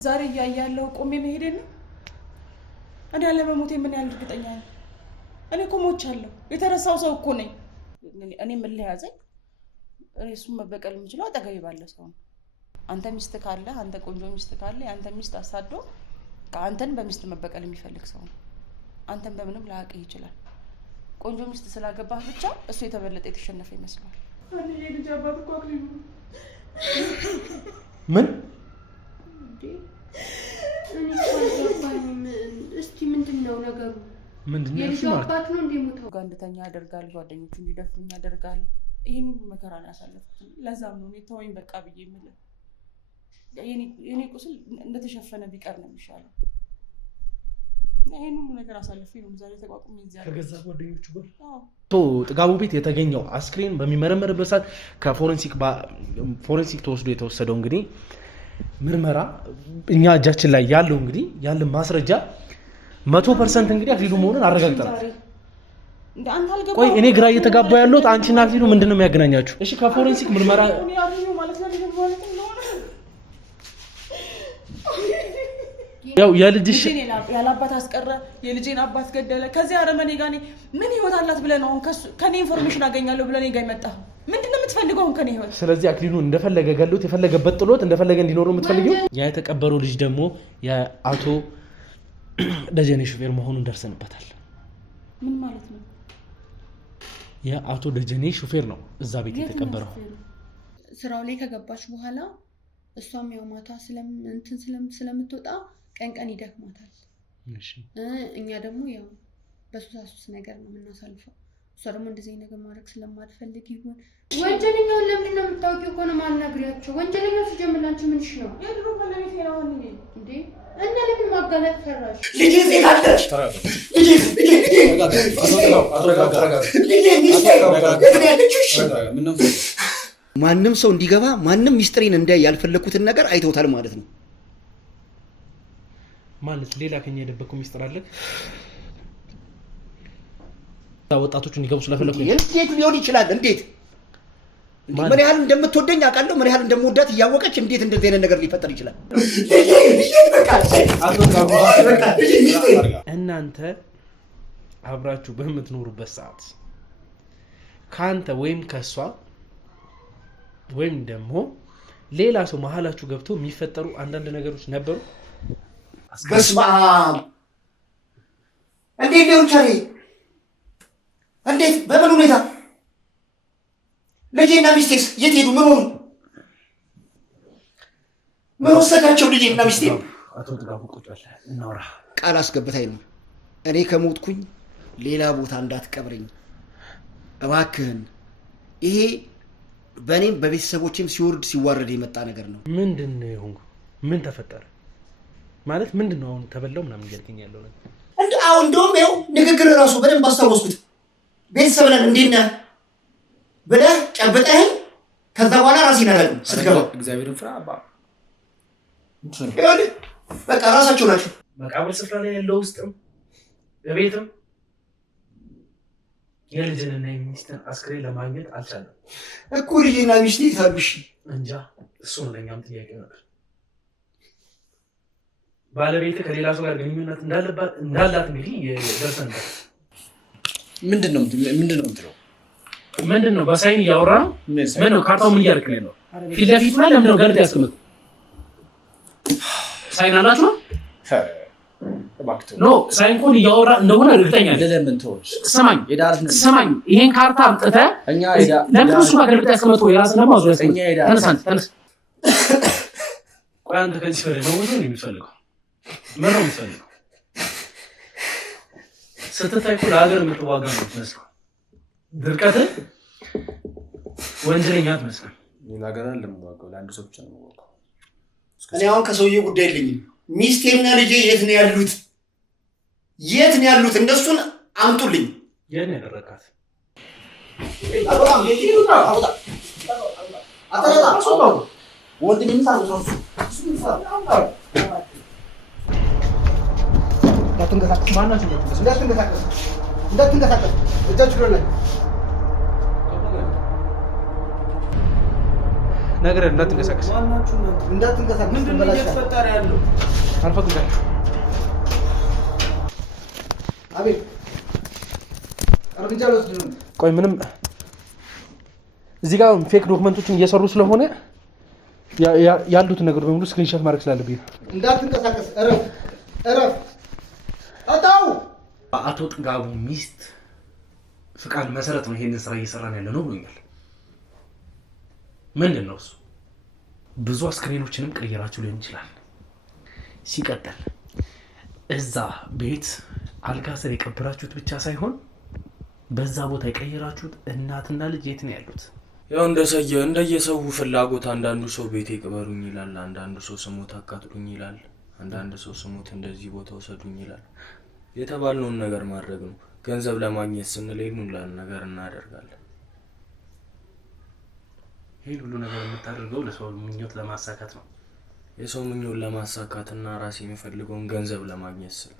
ዛሬ ያያለው ቆሜ መሄድ ነው እኔ ያለ መሞቴ ምን ያህል እርግጠኛ ነኝ እኔ እኮ ሞቻለሁ የተረሳው ሰው እኮ ነኝ እኔ ምን ለያዘኝ እሱም መበቀል የምችለው አጠገቤ ባለ ሰው ነው አንተ ሚስት ካለ አንተ ቆንጆ ሚስት ካለ አንተ ሚስት አሳዶ አንተን በሚስት መበቀል የሚፈልግ ሰው ነው አንተን በምንም ላያቅ ይችላል ቆንጆ ሚስት ስላገባህ ብቻ እሱ የተበለጠ የተሸነፈ ይመስላል እኔ ልጅ አባት እኮ አክሊሉ ምን እስቲ ምንድነው ነገሩ ምንድነው እሱ አባት ነው እንደሞተው ጋንደተኛ ያደርጋል ጓደኞቹ እንዲደፍሩኝ ያደርጋል ይሄን ሁሉ መከራ ነው ያሳለፍኩት ለዛም ነው እኔ ተወኝ በቃ ብዬ የምልህ የኔ ቁስል እንደተሸፈነ ቢቀር ነው የሚሻለው ይሄን ሁሉ ነገር አሳልፌ ነው ዛሬ ተቋቁሜ እዚያ ከገዛ ጓደኞቹ ጋር ጥጋቡ ቤት የተገኘው አስክሬን በሚመረመርበት ሰዓት ከፎረንሲክ ተወስዶ የተወሰደው እንግዲህ ምርመራ እኛ እጃችን ላይ ያለው እንግዲህ ያለ ማስረጃ 100% እንግዲህ አክሊሉ መሆኑን አረጋግጠናል እንደ አንተ አልገባም ቆይ እኔ ግራ እየተጋባው ያለሁት አንቺና አክሊሉ ምንድነው የሚያገናኛችሁ እሺ ከፎረንሲክ ምርመራ እኔ አክሊሉ ማለት ነው ያው የልጅሽ ያላባት አስቀረ የልጄን አባት ገደለ ከዚህ አረመኔ ጋር ምን ህይወት አላት ብለ ነው ከኔ ኢንፎርሜሽን አገኛለሁ ብለ ነው ጋር ይመጣ ምንድነው የምትፈልገው ከኔ ህይወት ስለዚህ አክሊሉ እንደፈለገ ገሎት የፈለገበት ጥሎት እንደፈለገ እንዲኖረው የምትፈልጊው ያ የተቀበረው ልጅ ደግሞ የአቶ ደጀኔ ሹፌር መሆኑን ደርሰንበታል ምን ማለት ነው የአቶ ደጀኔ ሹፌር ነው እዛ ቤት የተቀበረው ስራው ላይ ከገባች በኋላ እሷም ያው ማታ ስለምትወጣ ቀን ይደክማታል እሺ እኛ ደግሞ ያው በሱስ ነገር ነው የምናሳልፈው እሷ ደግሞ እንደዚህ ነገር ማድረግ ስለማትፈልግ ይሁን ወንጀለኛውን ለምን ነው የምታውቂው እኮ ነው ማናግሪያቸው ወንጀለኛው ሲጀምራችሁ ምንሽ ነው የድሮ ባለቤት ነው እንዴ እና ለምን ማጋለጥ ፈራሽ ልጅ ዜጋ አለሽ ማንም ሰው እንዲገባ ማንም ሚስጥሬን እንዳይ ያልፈለኩትን ነገር አይተውታል ማለት ነው ማለት ሌላ ከኛ የደበቀው ሚስጥር አለ ወጣቶቹ እንዲገቡ ስለፈለኩ እንዴት ሊሆን ይችላል እንዴት ምን ያህል እንደምትወደኝ አውቃለሁ ምን ያህል እንደምወዳት እያወቀች እንዴት እንደዚህ አይነት ነገር ሊፈጠር ይችላል እናንተ አብራችሁ በምትኖሩበት ሰዓት ካንተ ወይም ከሷ ወይም ደግሞ ሌላ ሰው መሐላችሁ ገብቶ የሚፈጠሩ አንዳንድ ነገሮች ነበሩ በስማም እንዴት ሊሆን ይችላል እንዴት በምን ሁኔታ ልጄና ሚስቴስ የት ሄዱ ምን ሆኑ ምን ወሰዳቸው ልጄና ሚስቴ አቶ ጥጋቡ ቁጥራለ እናውራ ቃል አስገብታኝ ነው እኔ ከሞትኩኝ ሌላ ቦታ እንዳትቀብረኝ እባክህን ይሄ በእኔም በቤተሰቦቼም ሲወርድ ሲዋረድ የመጣ ነገር ነው ምንድነው ይሁን ምን ተፈጠረ ማለት ምንድነው አሁን ተበላው ምናምን እያልከኝ ያለው ነገር እንዴ አሁን እንደውም ይኸው ንግግር ራሱ በደንብ አስታወስኩት ቤተሰብ ነን እንዴት ነህ ብለህ ጨብጠህ ከዛ በኋላ ራሴን አላልኩም ስትገባ እግዚአብሔርን ፍራ አባ ይኸውልህ በቃ ራሳቸው ናቸው መቃብር ስፍራ ላይ ያለው ውስጥም በቤትም የልጅንና የሚስትን አስክሬን ለማግኘት አልቻለም እኮ ልጅና ሚስቴ ታብሽ እንጃ እሱ ነው ለኛም ጥያቄ ነበር ባለቤት ከሌላ ሰው ጋር ግንኙነት እንዳላት እንግዲህ ደርሰንበት ምንድነው በሳይን እያወራ ነው ምን ነው ካርታው ምን እያደረክ ነው ፊት ለፊት ላይ ለምን ነው ጋር ያስቀምጥ ሳይን አላችሁ ኖ ሳይን ኮን እያወራ እንደሆነ እርግጠኛ ነኝ ለምን ተወች ሰማኝ ይሄን ካርታ አምጥተህ እኛ ሄዳ ለምን እሱ ጋር ገልብጠህ ያስቀምጥ ወይ ራስህ ደግሞ አዙር ያስቀምጥ ተነስ ቆይ አንተ ከዚህ ፈረ ነው ወይ የሚፈልገው ምን ነው የሚፈልገው ስትታይ እኮ ለሀገር የምትዋጋ ነው የምትመስለው ድርቀት ወንጀለኛ አትመስልም ለሀገር ለምዋጋው ለአንድ ሰው ብቻ ነው የምዋጋው እኔ አሁን ከሰውዬው ጉዳይ የለኝም ሚስቴና ልጄ የት ነው ያሉት እነሱን አምጡልኝ የኔ ያደረካት አጣጣም የኪሩታ አጣጣም ወንድም ይምታው እንዳትንቀሳቀስ እጃችሁ ላይ ነገር እንዳትንቀሳቀስ እንዳትንቀሳቀስ ምንድን ነው እየተፈጠረ ያለው? አልፈቅድም። አቤት እርምጃ ልወስድ ነው። ቆይ ምንም እዚህ ጋር ፌክ ዶክመንቶችን እየሰሩ ስለሆነ ያሉት ነገር በሙሉ ስክሪንሾት ማድረግ ስላለብኝ እንዳትንቀሳቀስ። እረፍ አጣው። አቶ ጥጋቡ ሚስት ፍቃድ መሰረት ነው ይሄንን ስራ እየሰራን ያለ ነው ብሎኛል። ምንድን ነው እሱ? ብዙ አስክሬኖችንም ቀይራችሁ ሊሆን ይችላል። ሲቀጥል እዛ ቤት አልጋ ስር የቀበራችሁት ብቻ ሳይሆን በዛ ቦታ የቀየራችሁት እናትና ልጅ የት ነው ያሉት? ያው እንደየሰው ፍላጎት አንዳንዱ ሰው ቤቴ ቅበሩኝ ይላል፣ አንዳንዱ ሰው ስሞት አቃጥሉኝ ይላል፣ አንዳንድ ሰው ስሞት እንደዚህ ቦታ ወሰዱኝ ይላል። የተባልነውን ነገር ማድረግ ነው። ገንዘብ ለማግኘት ስንል ይሄን ነገር እናደርጋለን። ይሄን ሁሉ ነገር የምታደርገው ለሰው ምኞት ለማሳካት ነው። የሰው ምኞት ለማሳካትና ራሴ የሚፈልገውን ገንዘብ ለማግኘት ስል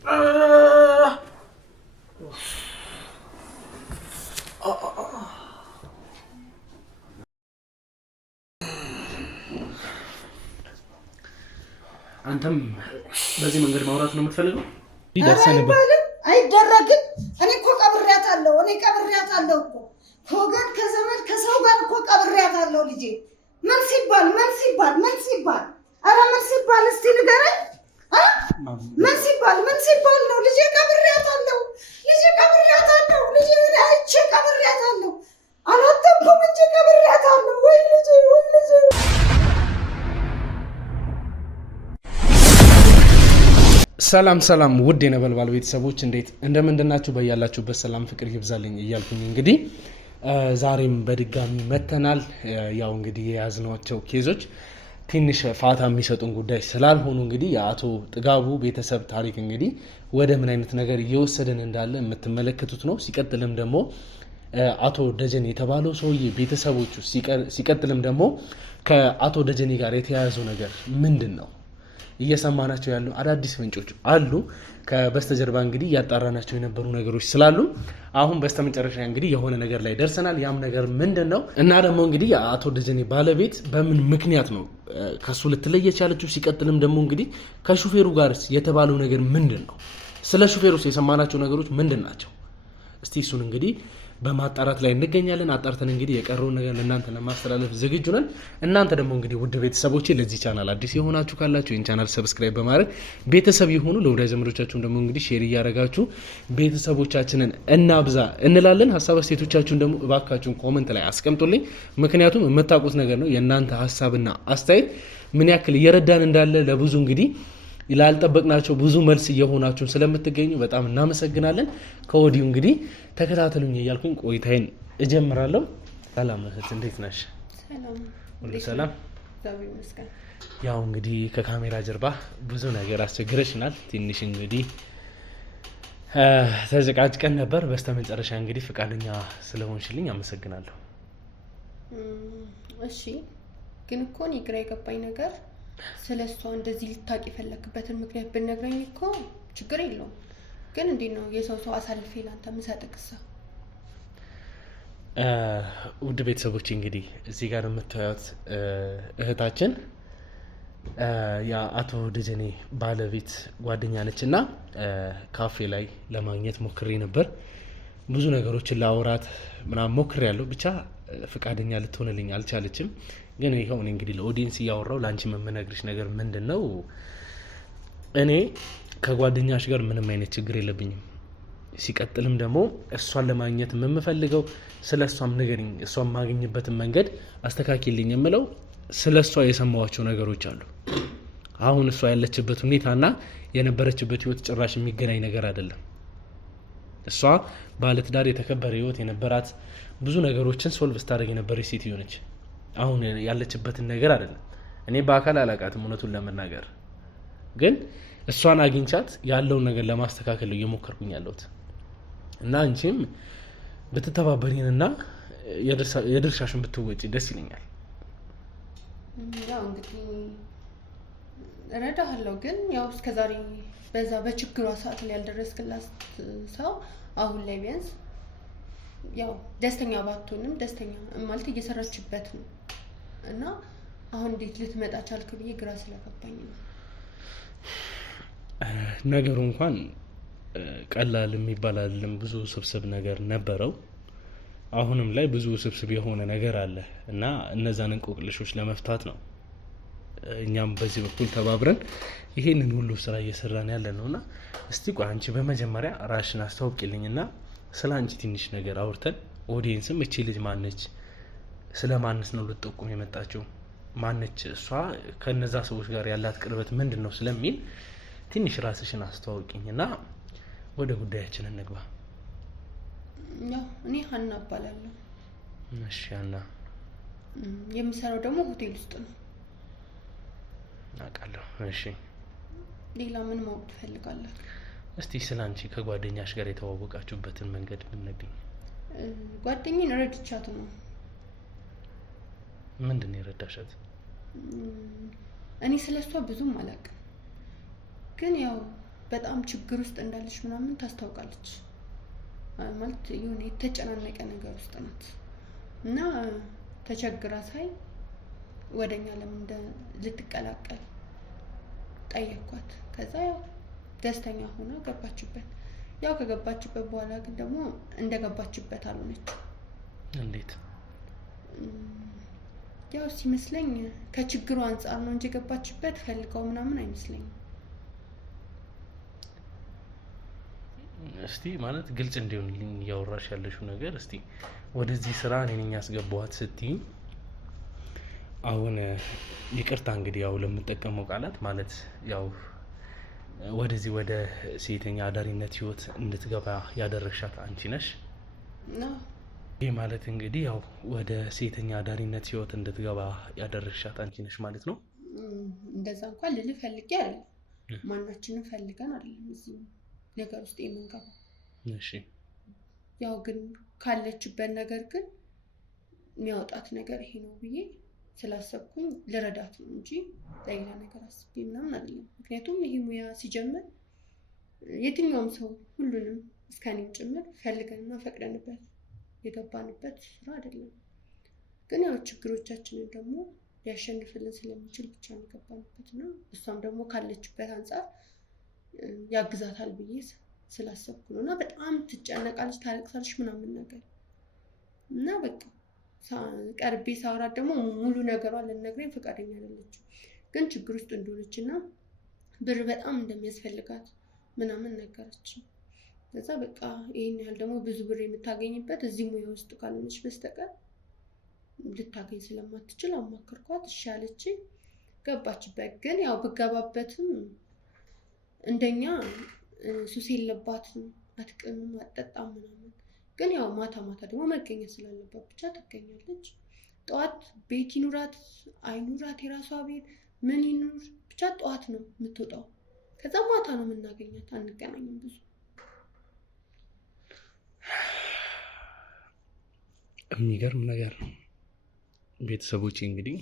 አንተም በዚህ መንገድ ማውራት ነው የምትፈልገው? አይደረግም። እኔ እኮ ቀብሬያታለሁ እኮ ከወገን ከዘመድ ከሰው ጋር እኮ ቀብሬያታለሁ። ልጄ ምን ሲባል ኧረ ምን ሲባል እስቲ ንገረኝ። ምን ሲባል ነው? ልጄ ቀብሬያታለሁ። ልጄ አይቼ ቀብሬያታለሁ። አላተምኩም እንጂ ቀብሬያታለሁ። ወይ ልጄ ሰላም ውድ የነበልባል ቤተሰቦች እንዴት እንደምንድናችሁ? በያላችሁበት ሰላም ፍቅር ይብዛልኝ እያልኩኝ እንግዲህ ዛሬም በድጋሚ መተናል። ያው እንግዲህ የያዝናቸው ኬዞች ትንሽ ፋታ የሚሰጡን ጉዳይ ስላልሆኑ እንግዲህ የአቶ ጥጋቡ ቤተሰብ ታሪክ እንግዲህ ወደ ምን አይነት ነገር እየወሰደን እንዳለ የምትመለከቱት ነው። ሲቀጥልም ደግሞ አቶ ደጀኔ የተባለው ሰውዬ ቤተሰቦቹ ሲቀጥልም ደግሞ ከአቶ ደጀኔ ጋር የተያያዙ ነገር ምንድን ነው እየሰማናቸው ያሉ አዳዲስ ፍንጮች አሉ። ከበስተጀርባ እንግዲህ ያጣራናቸው የነበሩ ነገሮች ስላሉ አሁን በስተመጨረሻ እንግዲህ የሆነ ነገር ላይ ደርሰናል። ያም ነገር ምንድን ነው እና ደግሞ እንግዲህ የአቶ ደጀኔ ባለቤት በምን ምክንያት ነው ከሱ ልትለየች ያለችው? ሲቀጥልም ደግሞ እንግዲህ ከሹፌሩ ጋር የተባለው ነገር ምንድን ነው? ስለ ሹፌሩስ የሰማናቸው ነገሮች ምንድን ናቸው? እስቲ እሱን እንግዲህ በማጣራት ላይ እንገኛለን። አጣርተን እንግዲህ የቀረውን ነገር ለእናንተ ለማስተላለፍ ዝግጁ ነን። እናንተ ደግሞ እንግዲህ ውድ ቤተሰቦቼ ለዚህ ቻናል አዲስ የሆናችሁ ካላችሁ ይህን ቻናል ሰብስክራይብ በማድረግ ቤተሰብ የሆኑ ለወዳጅ ዘመዶቻችሁን ደግሞ እንግዲህ ሼር እያደረጋችሁ ቤተሰቦቻችንን እናብዛ እንላለን። ሀሳብ አስተያየቶቻችሁን ደግሞ እባካችሁን ኮመንት ላይ አስቀምጡልኝ። ምክንያቱም የምታውቁት ነገር ነው። የእናንተ ሀሳብና አስተያየት ምን ያክል እየረዳን እንዳለ ለብዙ እንግዲህ ላልጠበቅናቸው ብዙ መልስ እየሆናችሁን ስለምትገኙ በጣም እናመሰግናለን። ከወዲሁ እንግዲህ ተከታተሉኝ እያልኩኝ ቆይታዬን እጀምራለሁ። ሰላም እህት፣ እንዴት ነሽ? ሁሉ ሰላም? ያው እንግዲህ ከካሜራ ጀርባ ብዙ ነገር አስቸግረሽናል። ትንሽ እንግዲህ ተዘቃጭቀን ነበር። በስተመጨረሻ እንግዲህ ፈቃደኛ ስለሆንሽልኝ አመሰግናለሁ። እሺ፣ ግን እኮ እኔ ግራ የገባኝ ነገር ስለ እሷ እንደዚህ ልታውቂ የፈለክበትን ምክንያት ብትነግረኝ እኮ ችግር የለውም። ግን እንዴት ነው የሰው አሳልፌ ላንተ የምሰጥህ? ውድ ቤተሰቦች እንግዲህ እዚህ ጋር የምታዩት እህታችን የአቶ ደጀኔ ባለቤት ጓደኛ ነች እና ካፌ ላይ ለማግኘት ሞክሬ ነበር። ብዙ ነገሮችን ለአውራት ምናምን ሞክሬ ያለው ብቻ ፈቃደኛ ልትሆንልኝ አልቻለችም። ግን ይኸው እኔ እንግዲህ ለኦዲየንስ እያወራው ለአንቺ የምነግርሽ ነገር ምንድን ነው፣ እኔ ከጓደኛሽ ጋር ምንም አይነት ችግር የለብኝም። ሲቀጥልም ደግሞ እሷን ለማግኘት የምፈልገው ስለ እሷም ንገሪኝ፣ እሷን ማግኘበትን መንገድ አስተካክልኝ የምለው ስለ እሷ የሰማኋቸው ነገሮች አሉ። አሁን እሷ ያለችበት ሁኔታና የነበረችበት ህይወት ጭራሽ የሚገናኝ ነገር አይደለም። እሷ ባለትዳር የተከበረ ህይወት የነበራት ብዙ ነገሮችን ሶልቭ ስታደርግ የነበረች ሴትዮ ነች። አሁን ያለችበትን ነገር አይደለም። እኔ በአካል አላውቃትም እውነቱን ለመናገር፣ ግን እሷን አግኝቻት ያለውን ነገር ለማስተካከል ነው እየሞከርኩኝ ያለሁት እና አንቺም ብትተባበሪንና የድርሻሽን ብትወጪ ደስ ይለኛል። ያው እንግዲህ እረዳሃለሁ፣ ግን ያው እስከዛሬ በዛ በችግሯ ሰዓት ላይ ያልደረስክላት ሰው አሁን ላይ ቢያንስ ያው ደስተኛ ባትሆንም ደስተኛ ማለት እየሰራችበት ነው እና አሁን እንዴት ልትመጣ ቻልክ ብዬ ግራ ስለገባኝ ነው። ነገሩ እንኳን ቀላል የሚባል አይደለም፣ ብዙ ስብስብ ነገር ነበረው። አሁንም ላይ ብዙ ስብስብ የሆነ ነገር አለ እና እነዛን እንቆቅልሾች ለመፍታት ነው እኛም በዚህ በኩል ተባብረን ይሄንን ሁሉ ስራ እየሰራን ያለ ነውና እስቲ ቆይ አንቺ በመጀመሪያ ራስሽን አስተዋውቂልኝና ስለ አንቺ ትንሽ ነገር አውርተን ኦዲየንስም እቺ ልጅ ማነች፣ ስለ ማንስ ነው ልትጠቁም የመጣችው፣ ማነች እሷ፣ ከነዛ ሰዎች ጋር ያላት ቅርበት ምንድነው ስለሚል ትንሽ ራስሽን አስተዋውቂኝና ወደ ጉዳያችን እንግባ። ያው እኔ ሀና እባላለሁ። እሺ ሀና። የምሰራው ደግሞ ሆቴል ውስጥ ነው። አውቃለሁ። እሺ ሌላ ምን ማወቅ ትፈልጋለህ? እስቲ ስለ አንቺ ከጓደኛሽ ጋር የተዋወቃችሁበትን መንገድ ብትነግሪኝ። ጓደኛዬን ረድቻት ነው። ምንድን ነው የረዳሻት? እኔ ስለሷ ብዙም አላውቅም፣ ግን ያው በጣም ችግር ውስጥ እንዳለች ምናምን ታስታውቃለች። ማለት የሆነ የተጨናነቀ ነገር ውስጥ ናት እና ተቸግራ ሳይ ወደኛ ለምን ልትቀላቀል ጠየኳት። ከዛ ያው ደስተኛ ሆና ገባችበት። ያው ከገባችበት በኋላ ግን ደግሞ እንደገባችበት አልሆነች። እንዴት? ያው ሲመስለኝ ከችግሩ አንጻር ነው እንጂ ገባችበት ፈልገው ምናምን አይመስለኝም። እስቲ ማለት ግልጽ እንዲሆንልኝ እያወራሽ ያለሽው ነገር እስቲ ወደዚህ ስራ እኔ ነኝ ያስገባኋት ስትይ አሁን ይቅርታ እንግዲህ ያው ለምጠቀመው ቃላት ማለት ያው ወደዚህ ወደ ሴተኛ አዳሪነት ህይወት እንድትገባ ያደረግሻት አንቺ ነሽ? ይህ ማለት እንግዲህ ያው ወደ ሴተኛ አዳሪነት ህይወት እንድትገባ ያደረግሻት አንቺ ነሽ ማለት ነው? እንደዛ እንኳን ልልህ ፈልጌ አይደለም። ማናችንም ፈልገን አይደለም እዚህ ነገር ውስጥ የምንገባው። እሺ ያው ግን ካለችበት ነገር ግን የሚያወጣት ነገር ይሄ ነው ብዬ ስላሰብኩኝ ልረዳት ነው እንጂ ለሌላ ነገር አስቤ ምናምን አይደለም። ምክንያቱም ይሄ ሙያ ሲጀምር የትኛውም ሰው ሁሉንም እስከኔም ጭምር ፈልገንና ፈቅደንበት የገባንበት ስራ አይደለም። ግን ያው ችግሮቻችንን ደግሞ ሊያሸንፍልን ስለሚችል ብቻ ነው የገባንበት እና እሷም ደግሞ ካለችበት አንጻር ያግዛታል ብዬ ስላሰብኩ ነው። እና በጣም ትጨነቃለች፣ ታለቅሳለች ምናምን ነገር እና በቃ ቀርቤ ሳወራት ደግሞ ሙሉ ነገሯን ልነግረኝ ፈቃደኛ አይደለችም። ግን ችግር ውስጥ እንደሆነች እና ብር በጣም እንደሚያስፈልጋት ምናምን ነገረች። ከዛ በቃ ይሄን ያህል ደግሞ ብዙ ብር የምታገኝበት እዚህ ሙያ ውስጥ ካልሆነች በስተቀር ልታገኝ ስለማትችል አማከርኳት። እሺ አለችኝ፣ ገባችበት። ግን ያው ብገባበትም እንደኛ ሱስ የለባትም፣ አትቅምም፣ አትጠጣም ምናምን። ግን ያው ማታ ማታ ደግሞ መገኘት ስላለባት ብቻ ትገኛለች። ጠዋት ቤት ይኑራት አይኑራት የራሷ ቤት ምን ይኑር ብቻ ጠዋት ነው የምትወጣው። ከዛ ማታ ነው የምናገኛት፣ አንገናኝም ብዙ። የሚገርም ነገር ነው። ቤተሰቦቼ እንግዲህ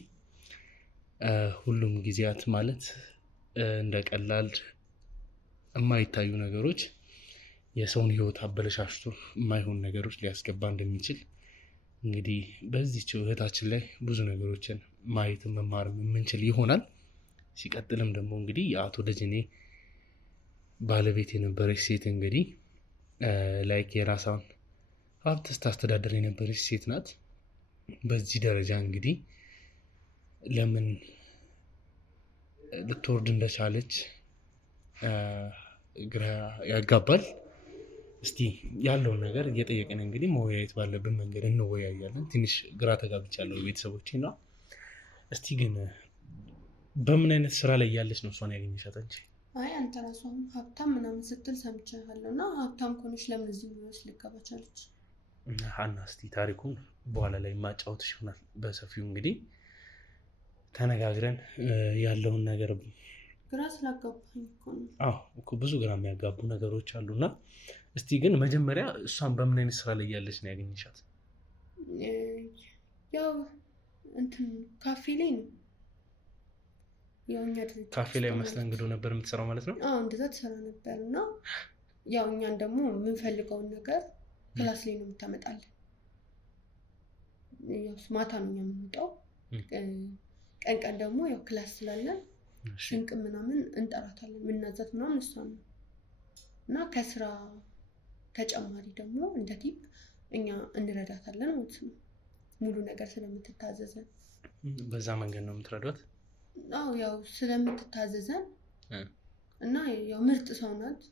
ሁሉም ጊዜያት ማለት እንደ ቀላል የማይታዩ ነገሮች የሰውን ህይወት አበለሻሽቶ የማይሆን ነገሮች ሊያስገባ እንደሚችል እንግዲህ በዚህች እህታችን ላይ ብዙ ነገሮችን ማየት መማር የምንችል ይሆናል። ሲቀጥልም ደግሞ እንግዲህ የአቶ ደጀኔ ባለቤት የነበረች ሴት እንግዲህ ላይክ የራሷን ሀብት ስታስተዳደር የነበረች ሴት ናት። በዚህ ደረጃ እንግዲህ ለምን ልትወርድ እንደቻለች ግራ ያጋባል። እስቲ ያለውን ነገር እየጠየቅን እንግዲህ መወያየት ባለብን መንገድ እንወያያለን። ትንሽ ግራ ተጋብቻለሁ ቤተሰቦቼ እና እስቲ ግን በምን አይነት ስራ ላይ ያለች ነው እሷን ያገኘሻት አንቺ? አይ አንተ ራሷም ሀብታም ምናምን ስትል ሰምቻለሁ እና ሀብታም ከሆነች ለምን እዚህ ሙያስ ልትገባ ቻለች? ሀና እስቲ ታሪኩን በኋላ ላይ ማጫወትሽ ይሆናል በሰፊው እንግዲህ ተነጋግረን ያለውን ነገር። ግራ ስላጋባኝ እኮ ነው። አዎ እኮ ብዙ ግራ የሚያጋቡ ነገሮች አሉና እስቲ ግን መጀመሪያ እሷን በምን አይነት ስራ ላይ ያለች ነው ያገኘሻት? ያው እንትን ካፌ ላይ ነው። ያው እኛ ድርጅት ካፌ ላይ መስተንግዶ ነበር የምትሰራው ማለት ነው? አዎ እንደዛ ትሰራ ነበር እና ያው እኛን ደግሞ የምንፈልገውን ነገር ክላስ ላይ ነው የምታመጣለን። ያው ማታ ነው እኛ የምንወጣው። ቀን ቀን ደግሞ ያው ክላስ ስላለን ስንቅ ምናምን እንጠራታለን። ምናዛት ምናምን እሷ ነው እና ከስራ ተጨማሪ ደግሞ እንደ ቲፕ እኛ እንረዳታለን ማለት ነው። ሙሉ ነገር ስለምትታዘዘን በዛ መንገድ ነው የምትረዷት? አዎ ያው ስለምትታዘዘን እና ያው ምርጥ ሰው ናት።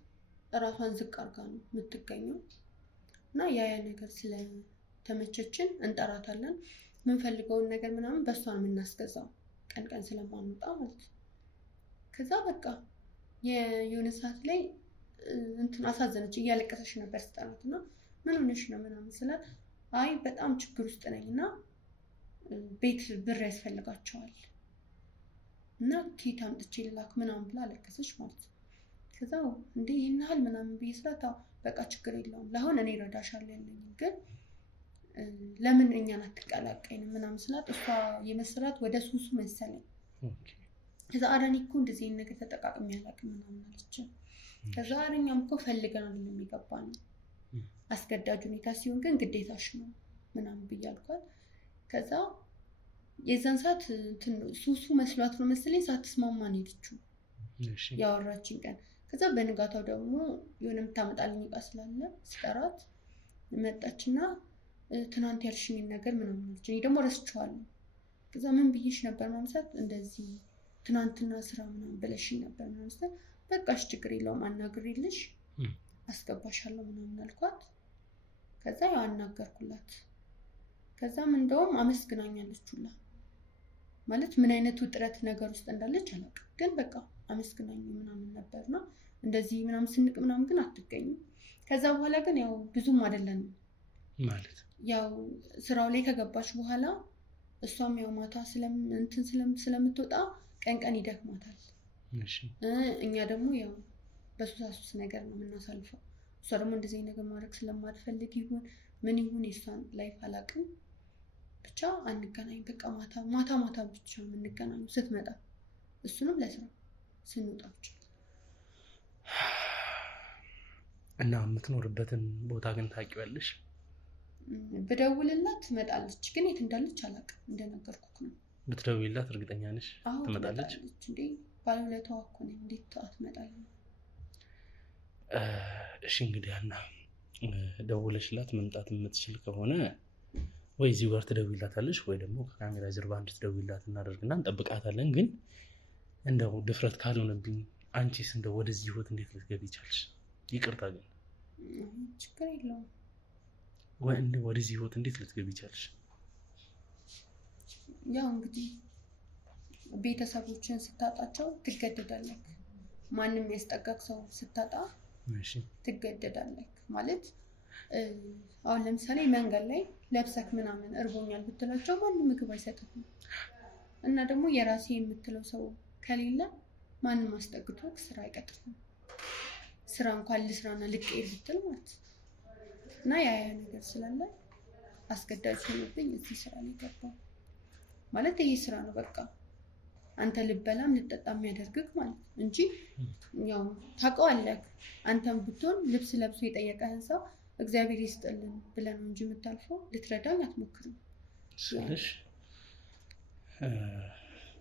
ራሷን ዝቅ አድርጋ ነው የምትገኘው እና ያ ነገር ስለተመቸችን እንጠራታለን። የምንፈልገውን ነገር ምናምን በእሷ ነው የምናስገዛው ቀን ቀን ስለማንወጣ ማለት ነው። ከዛ በቃ የሆነ ሰዓት ላይ እንትን አሳዘነች፣ እያለቀሰች ነበር ስጠራት እና ምን ሆነሽ ነው ምናምን ስላት አይ በጣም ችግር ውስጥ ነኝ እና ቤት ብር ያስፈልጋቸዋል እና ኬት አምጥቼ ልላክ ምናምን ብላ አለቀሰች ማለት ነው። ከዛ እንዴ ይህን ያህል ምናምን ብዬ ስላት በቃ ችግር የለውም ለአሁን እኔ እረዳሻለሁ ያለኝ ግን ለምን እኛን አትቀላቀይንም ምናምን ስላት እሷ የመሰላት ወደ ሱሱ መሰለኝ። ከዛ አረኔ እኮ እንደዚህ ነገር ተጠቃቅሜ አላውቅም ምናምን አለች። ከዛ አረኛም እኮ ፈልገን አይደለም የሚገባን አስገዳጅ ሁኔታ ሲሆን ግን ግዴታሽ ነው ምናምን ብዬ አልኳት። ከዛ የዛን ሰዓት ሱሱ መስሏት ነው መሰለኝ ሳትስማማ ነው የሄደችው ያወራችን ቀን። ከዛ በንጋታው ደግሞ የሆነ የምታመጣልኝ እቃ ስላለ ስጠራት መጣችና ትናንት ያልሽኝ ነገር ምናምን አለች። እኔ ደግሞ ረስቼዋለሁ። ከዛ ምን ብዬሽ ነበር ማምሳት እንደዚህ ትናንትና ስራ ምናምን ብለሽኝ ነበር ምናምን ስለ በቃሽ ችግር የለውም አናግሬልሽ አስገባሻለሁ ምናምን አልኳት። ከዛ ያው አናገርኩላት። ከዛም እንደውም አመስግናኛለች ሁላ ማለት ምን አይነት ውጥረት ነገር ውስጥ እንዳለች አላውቅም፣ ግን በቃ አመስግናኝ ምናምን ነበርና እንደዚህ ምናምን ስንቅ ምናምን ግን አትገኝም። ከዛ በኋላ ግን ያው ብዙም አይደለንም ማለት ያው ስራው ላይ ከገባች በኋላ እሷም ያው ማታ ስለምትወጣ ቀን ቀን ይደክማታል። እኛ ደግሞ ያው በሱሳሱስ ነገር ነው የምናሳልፈው። እሷ ደግሞ እንደዚህ ነገር ማድረግ ስለማትፈልግ ይሁን ምን ይሁን የእሷን ላይፍ አላውቅም፣ ብቻ አንገናኝ በቃ ማታ ብቻ የምንገናኙ ስትመጣ፣ እሱንም ለስራ ስንወጣ ብቻ። እና የምትኖርበትን ቦታ ግን ታውቂዋለሽ? ብደውልላት ትመጣለች፣ ግን የት እንዳለች አላውቅም። እንደነገርኩት ነው። ብትደውይላት እርግጠኛ ነሽ ትመጣለች? እንዴ ባለውለታዋ እኮ ነኝ፣ እንዴት አትመጣለች? እሺ እንግዲህ ሀና ደውለሽላት መምጣት የምትችል ከሆነ ወይ እዚሁ ጋር ትደውይላታለሽ ወይ ደግሞ ከካሜራ ጀርባ እንድትደውይላት እናደርግና እንጠብቃታለን። ግን እንደው ድፍረት ካልሆነብኝ አንቺስ እንደው ወደዚህ ህይወት እንዴት ልትገቢ ይቻልሽ? ይቅርታ ግን ችግር የለውም። ወደዚህ ህይወት እንዴት ልትገቢ ይቻልሽ? ያው እንግዲህ ቤተሰቦችን ስታጣቸው ትገደዳለህ። ማንም ያስጠጋክ ሰው ስታጣ ትገደዳለህ። ማለት አሁን ለምሳሌ መንገድ ላይ ለብሰክ ምናምን እርቦኛል ብትላቸው ማንም ምግብ አይሰጥም። እና ደግሞ የራሴ የምትለው ሰው ከሌለ ማንም አስጠግቶክ ስራ አይቀጥርም። ስራ እንኳን ልስራና ልቀይር ብትል ማለት እና ያ ነገር ስላለ አስገዳጅ ሆኖብኝ እዚህ ስራ ላይ ገባሁ። ማለት ይሄ ስራ ነው በቃ አንተ ልበላም ልጠጣ የሚያደርግህ ማለት እንጂ ያው ታውቀዋለህ። አንተም ብትሆን ልብስ ለብሶ የጠየቀህን ሰው እግዚአብሔር ይስጥልን ብለህ ነው እንጂ የምታልፈው ልትረዳኝ አትሞክርም። ስልሽ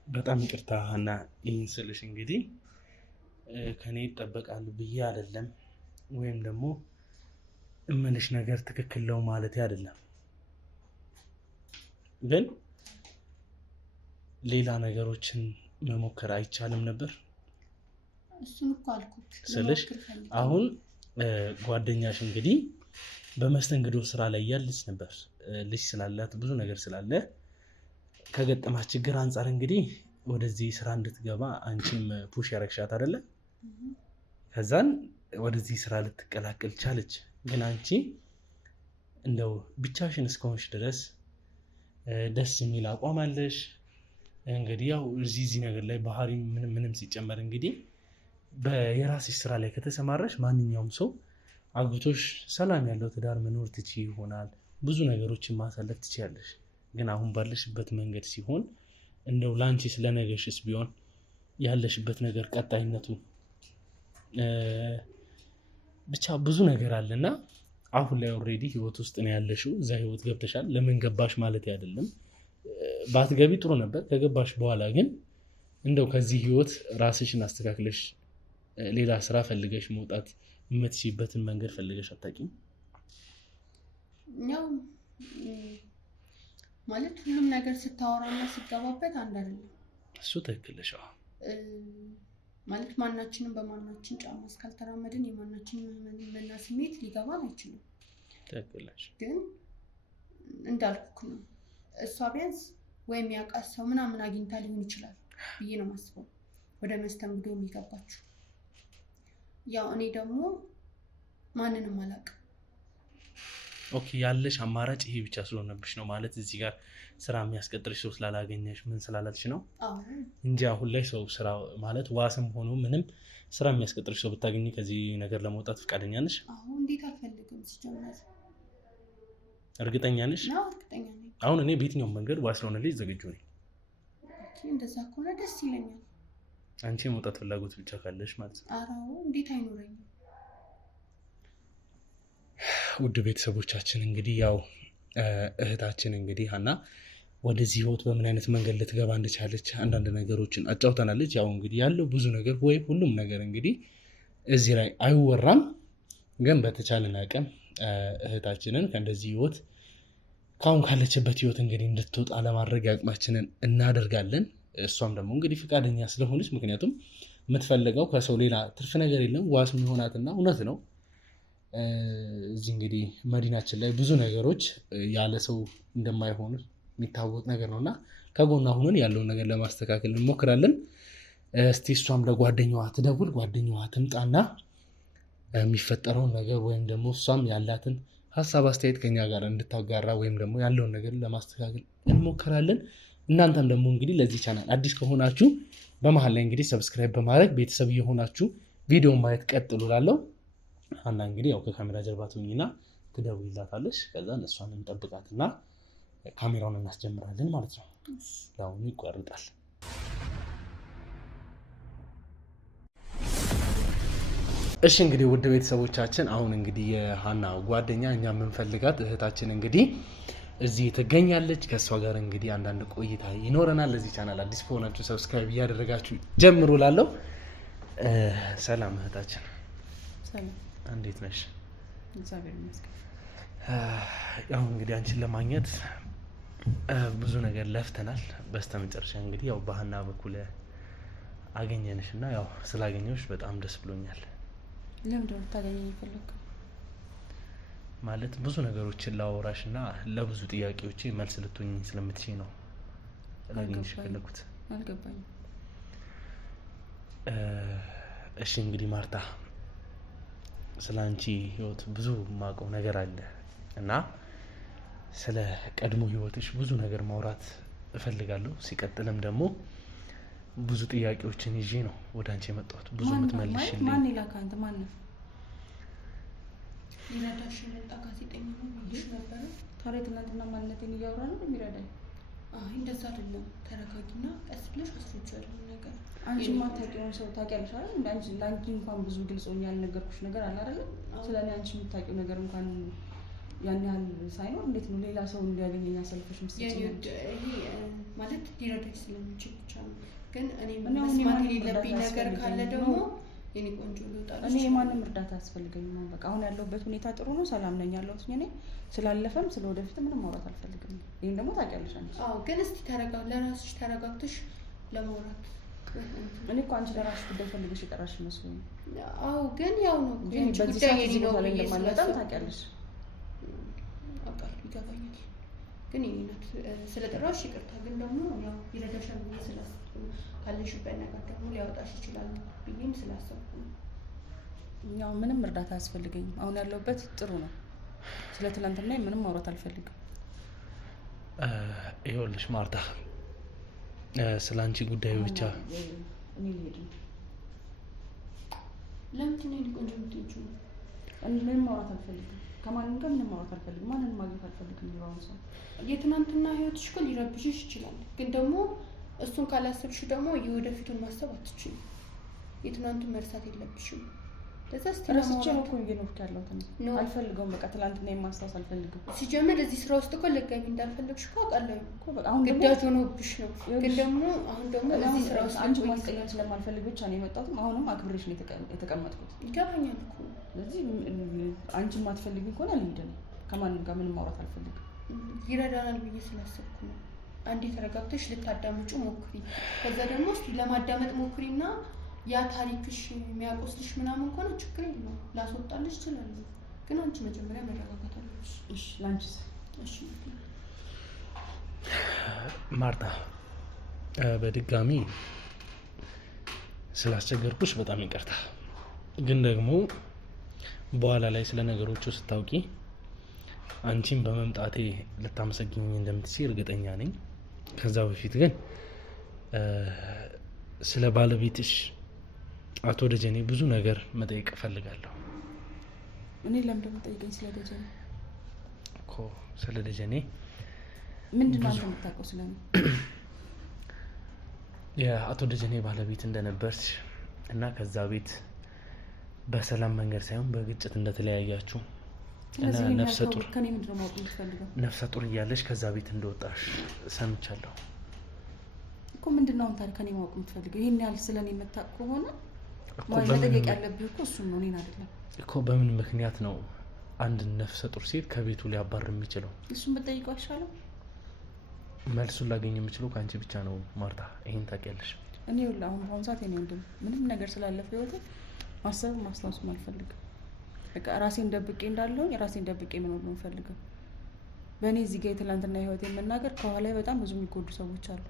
በጣም ይቅርታ ሀና፣ ይህን ስልሽ እንግዲህ ከኔ ይጠበቃል ብዬ አይደለም፣ ወይም ደግሞ እምልሽ ነገር ትክክል ነው ማለት አይደለም። ግን ሌላ ነገሮችን መሞከር አይቻልም ነበር? እሱን እኮ አልኩት ስልሽ አሁን ጓደኛሽ እንግዲህ በመስተንግዶ ስራ ላይ ያለች ነበር። ልጅ ስላላት ብዙ ነገር ስላለ ከገጠማት ችግር አንጻር እንግዲህ ወደዚህ ስራ እንድትገባ አንቺም ፑሽ ያረግሻት አይደለ? ከዛን ወደዚህ ስራ ልትቀላቀል ቻለች። ግን አንቺ እንደው ብቻሽን እስከሆንሽ ድረስ ደስ የሚል አቋም አለሽ። እንግዲህ ያው እዚህ ነገር ላይ ባህሪ ምንም ሲጨመር እንግዲህ የራስሽ ስራ ላይ ከተሰማራሽ ማንኛውም ሰው አግብቶሽ ሰላም ያለው ትዳር መኖር ትችይ ይሆናል። ብዙ ነገሮችን ማሳለፍ ትችያለሽ። ግን አሁን ባለሽበት መንገድ ሲሆን እንደው ላንቺ ስለነገርሽስ ቢሆን ያለሽበት ነገር ቀጣይነቱ ብቻ ብዙ ነገር አለና አሁን ላይ ኦልሬዲ ህይወት ውስጥ ነው ያለሽው። እዛ ህይወት ገብተሻል። ለምን ገባሽ ማለት አይደለም። ባትገቢ ጥሩ ነበር። ከገባሽ በኋላ ግን እንደው ከዚህ ህይወት ራስሽን አስተካክለሽ ሌላ ስራ ፈልገሽ መውጣት የምትችይበትን መንገድ ፈልገሽ አታውቂም? ያው ማለት ሁሉም ነገር ስታወራና ሲገባበት አንድ አይደለም። እሱ ትክክል ነሽ። ማለት ማናችንም በማናችን ጫማ እስካልተራመድን የማናችንን ህመምና ስሜት ሊገባን አይችልም። ትክክል ነሽ። ግን እንዳልኩክ ነው እሷ ቢያንስ ወይም ያውቃት ሰው ምናምን አግኝታ ሊሆን ይችላል ብዬ ነው የማስበው ወደ መስተንግዶ የሚገባችሁ። ያው እኔ ደግሞ ማንንም አላውቅም። ኦኬ ያለሽ አማራጭ ይሄ ብቻ ስለሆነብሽ ነው ማለት እዚህ ጋር ስራ የሚያስቀጥርሽ ሰው ስላላገኘሽ ምን ስላላልሽ ነው እንጂ አሁን ላይ ሰው ስራ ማለት ዋስም ሆኖ ምንም ስራ የሚያስቀጥርሽ ሰው ብታገኝ ከዚህ ነገር ለመውጣት ፈቃደኛ ነሽ? አሁን እንዴት አልፈልግም ሲጀመር። እርግጠኛ ነሽ? እርግጠኛ ነኝ። አሁን እኔ በየትኛውም መንገድ ዋስ ለሆነልሽ ዝግጁ ነኝ። እንደዛ ከሆነ ደስ ይለኛል። አንቺ የመውጣት ፍላጎት ብቻ ካለሽ ማለት ነው። አዎ እንዴት አይኖረኝም። ውድ ቤተሰቦቻችን እንግዲህ ያው እህታችን እንግዲህ ሀና ወደዚህ ህይወት በምን አይነት መንገድ ልትገባ እንደቻለች አንዳንድ ነገሮችን አጫውተናለች። ያው እንግዲህ ያለው ብዙ ነገር ወይ ሁሉም ነገር እንግዲህ እዚህ ላይ አይወራም፣ ግን በተቻለን አቅም እህታችንን ከእንደዚህ ህይወት ካሁን ካለችበት ህይወት እንግዲህ እንድትወጣ ለማድረግ አቅማችንን እናደርጋለን። እሷም ደግሞ እንግዲህ ፈቃደኛ ስለሆነች ምክንያቱም የምትፈልገው ከሰው ሌላ ትርፍ ነገር የለም ዋስ የሚሆናትና እውነት ነው። እዚህ እንግዲህ መዲናችን ላይ ብዙ ነገሮች ያለ ሰው እንደማይሆኑ የሚታወቅ ነገር ነውና ከጎኗ ሆነን ያለውን ነገር ለማስተካከል እንሞክራለን። እስቲ እሷም ለጓደኛዋ ትደውል፣ ጓደኛዋ ትምጣና የሚፈጠረውን ነገር ወይም ደግሞ እሷም ያላትን ሀሳብ አስተያየት ከኛ ጋር እንድታጋራ ወይም ደግሞ ያለውን ነገር ለማስተካከል እንሞክራለን። እናንተም ደግሞ እንግዲህ ለዚህ ቻናል አዲስ ከሆናችሁ በመሀል ላይ እንግዲህ ሰብስክራይብ በማድረግ ቤተሰብ የሆናችሁ ቪዲዮን ማየት ቀጥሉ እላለሁ። ሀና እንግዲህ ያው ከካሜራ ጀርባ ትሆኝና ትደውይላታለሽ። ከዛ እሷን እንጠብቃትና ካሜራውን እናስጀምራለን ማለት ነው። ለአሁኑ ይቋርጣል። እሺ እንግዲህ ውድ ቤተሰቦቻችን አሁን እንግዲህ የሀና ጓደኛ እኛ የምንፈልጋት እህታችን እንግዲህ እዚህ ትገኛለች። ከእሷ ጋር እንግዲህ አንዳንድ ቆይታ ይኖረናል። ለዚህ ቻናል አዲስ ከሆናችሁ ሰብስክራይብ እያደረጋችሁ ጀምሩ እላለሁ። ሰላም እህታችን። ሰላም እንዴት ነሽ? እግዚአብሔር ይመስገን። ያው እንግዲህ አንቺን ለማግኘት ብዙ ነገር ለፍተናል። በስተመጨረሻ እንግዲህ ያው በሀና በኩል አገኘንሽ እና ያው ስላገኘሁሽ በጣም ደስ ብሎኛል። ለምንድን ነው ታገኘኝ የፈለግከው? ማለት ብዙ ነገሮችን ላወራሽ እና ለብዙ ጥያቄዎች መልስ ልትሆኝ ስለምትችይ ነው ላገኝሽ የፈለኩት። አልገባኝም። እሺ እንግዲህ ማርታ ስለ አንቺ ህይወት ብዙ የማውቀው ነገር አለ እና ስለ ቀድሞ ህይወትሽ ብዙ ነገር ማውራት እፈልጋለሁ። ሲቀጥልም ደግሞ ብዙ ጥያቄዎችን ይዤ ነው ወደ አንቺ የመጣሁት። ብዙ የምትመልሽልኝ ማን ይላካ? አንተ ማን ነው? ይረዳሽ መጣ ጋዜጠኛ ነው ማለት ነበር። ታዲያ ትናንትና ማንነቴን እያወራ ነው የሚረዳኝ? አይ እንደዛ አይደለም። ተረጋጊና ቀስ ብለሽ አስረጃለሁ ነገር። አንቺ ማታውቂውን ሰው ታውቂያለሽ አይደል? እንደ አንቺ ላንቺ እንኳን ብዙ ግልጽ ሆኜ ያልነገርኩሽ ነገር አለ አይደል? ስለኔ አንቺ የምታውቂው ነገር እንኳን ያን ያህል ሳይኖር እንዴት ነው ሌላ ሰው እንዲያገኘኝ አሰልፈሽ መስጠት? ይሄ ማለት ሊረዳሽ ስለሚችል ብቻ ነው። ግን እኔ መስማት የሌለብኝ ነገር ካለ ደግሞ የኔ ቆንጆ ልውጣልሽ። እኔ የማንም እርዳታ አያስፈልገኝም ነው በቃ። አሁን ያለሁበት ሁኔታ ጥሩ ነው፣ ሰላም ነኝ ያለሁት እኔ። ስላለፈም ስለወደፊት ምንም ማውራት አልፈልግም። ይሄን ደግሞ ታውቂያለሽ አንቺ። አዎ ግን እስቲ ለራስሽ ተረጋግተሽ ለማውራት። እኔ እኮ አንቺ ለራስሽ ጉዳይ ፈልገሽ የጠራሽ መስሎኝ። አዎ ግን ያው ነው በዚህ ሰዓት እዚህ ቦታ ላይ እንደማልመጣም ታውቂያለሽ። አውቃለሁ፣ ይገባኛል። ግን የኔ ናት ስለጠራሽ ይቅርታ። ግን ደግሞ ያው ይረዳሻል ብዬ ስላሰብኩ ካለሽበት ነገር ደግሞ ሊያወጣሽ ይችላል ብዬም ስላሰብኩ ነው። ያው ምንም እርዳታ አያስፈልገኝም። አሁን ያለሁበት ጥሩ ነው። ስለ ትናንትና ምንም ማውራት አልፈልግም። ይኸውልሽ ማርታ ስለ አንቺ ጉዳዩ ብቻ እኔ ልሄድ ነው። ለምንድን ነው ቆንጆ የምትሄጂው? ምንም ማውራት አልፈልግም። ከማንም ጋር ምንም ማውራት አልፈልግም። ማንንም ማግኘት አልፈልግም። ይባውን ሰው የትናንትና ህይወትሽ እኮ ሊረብሽሽ ይችላል። ግን ደግሞ እሱን ካላሰብሽ ደግሞ የወደፊቱን ማሰብ አትችይም። የትናንቱን መርሳት የለብሽም። ረስቼ ነው እኮ እየኖርኩ ያለሁት እኔ አልፈልገውም። በቃ ትላንትና የማስታወስ አልፈልግም። ሲጀምር እዚህ ስራ ውስጥ እኮ ልትገቢ እንዳልፈለግሽ እኮ አውቃለሁ እኮ። በቃ አሁን ግዳጅ ሆኖብሽ ነው። ግን ደግሞ አሁን እዚህ ስራ ውስጥ አንቺ ማስቀየም ስለማልፈልግ ብቻ ነው የመጣሁት። አሁንም አክብሬሽ ነው የተቀመጥኩት። ይገባኛል እኮ። ስለዚህ አንቺ የማትፈልጊ ከሆነ ልሂድ። ከማንም ጋር ምንም ማውራት አልፈልግም። ይረዳናል ብዬ ስላሰብኩ ነው። አንዴ ተረጋግተሽ ልታዳምጩ ሞክሪ። ከዛ ደግሞ እስኪ ለማዳመጥ ሞክሪና ያ ታሪክሽ የሚያቆስልሽ ምናምን ከሆነ ችግር የለውም ላስወጣልሽ እችላለሁ። ግን አንቺ መጀመሪያ መረጋጋት አለብሽ። እሺ ላንቺስ? እሺ ማርታ፣ በድጋሚ ስላስቸገርኩሽ በጣም ይቅርታ። ግን ደግሞ በኋላ ላይ ስለ ነገሮቹ ስታውቂ አንቺን በመምጣቴ ልታመሰግኝ እንደምትችይ እርግጠኛ ነኝ። ከዛ በፊት ግን ስለ ባለቤትሽ አቶ ደጀኔ ብዙ ነገር መጠየቅ እፈልጋለሁ። እኔ ለምን እንደምጠይቀኝ ስለ ደጀኔ እኮ ስለ ደጀኔ ምንድን ነው አንተ የምታውቀው ስለኔ? የአቶ ደጀኔ ባለቤት እንደነበርሽ እና ከዛ ቤት በሰላም መንገድ ሳይሆን በግጭት እንደተለያያችሁ እና ነፍሰ ጡር ከኔ ምንድን ነው ማወቅ የምትፈልገው? ነፍሰ ጡር እያለሽ ከዛ ቤት እንደወጣሽ ሰምቻለሁ እኮ። ምንድን ነው ታዲያ ከኔ ማወቅ የምትፈልገው? ይሄን ያህል ስለኔ የምታውቅ ከሆነ መጠየቅ ያለብህ እኮ እሱን ነው፣ እኔን አይደለም እኮ። በምን ምክንያት ነው አንድ ነፍሰ ጡር ሴት ከቤቱ ሊያባርር የሚችለው? እሱን ብትጠይቀው አይሻልም? መልሱን ላገኝ የምችለው ከአንቺ ብቻ ነው ማርታ፣ ይሄን ታውቂያለሽ። እኔ ይኸውልህ አሁን በአሁኑ ሰዓት እኔ ወንድም ምንም ነገር ስላለፈ ህይወቴ ማሰብ ማስታወስም አልፈልግም። በቃ ራሴን ደብቄ እንዳለሁኝ ራሴን ደብቄ መኖር ነው የምፈልገው። በእኔ እዚህ ጋር የትላንትና ህይወቴ መናገር ከኋላ በጣም ብዙ የሚጎዱ ሰዎች አሉ።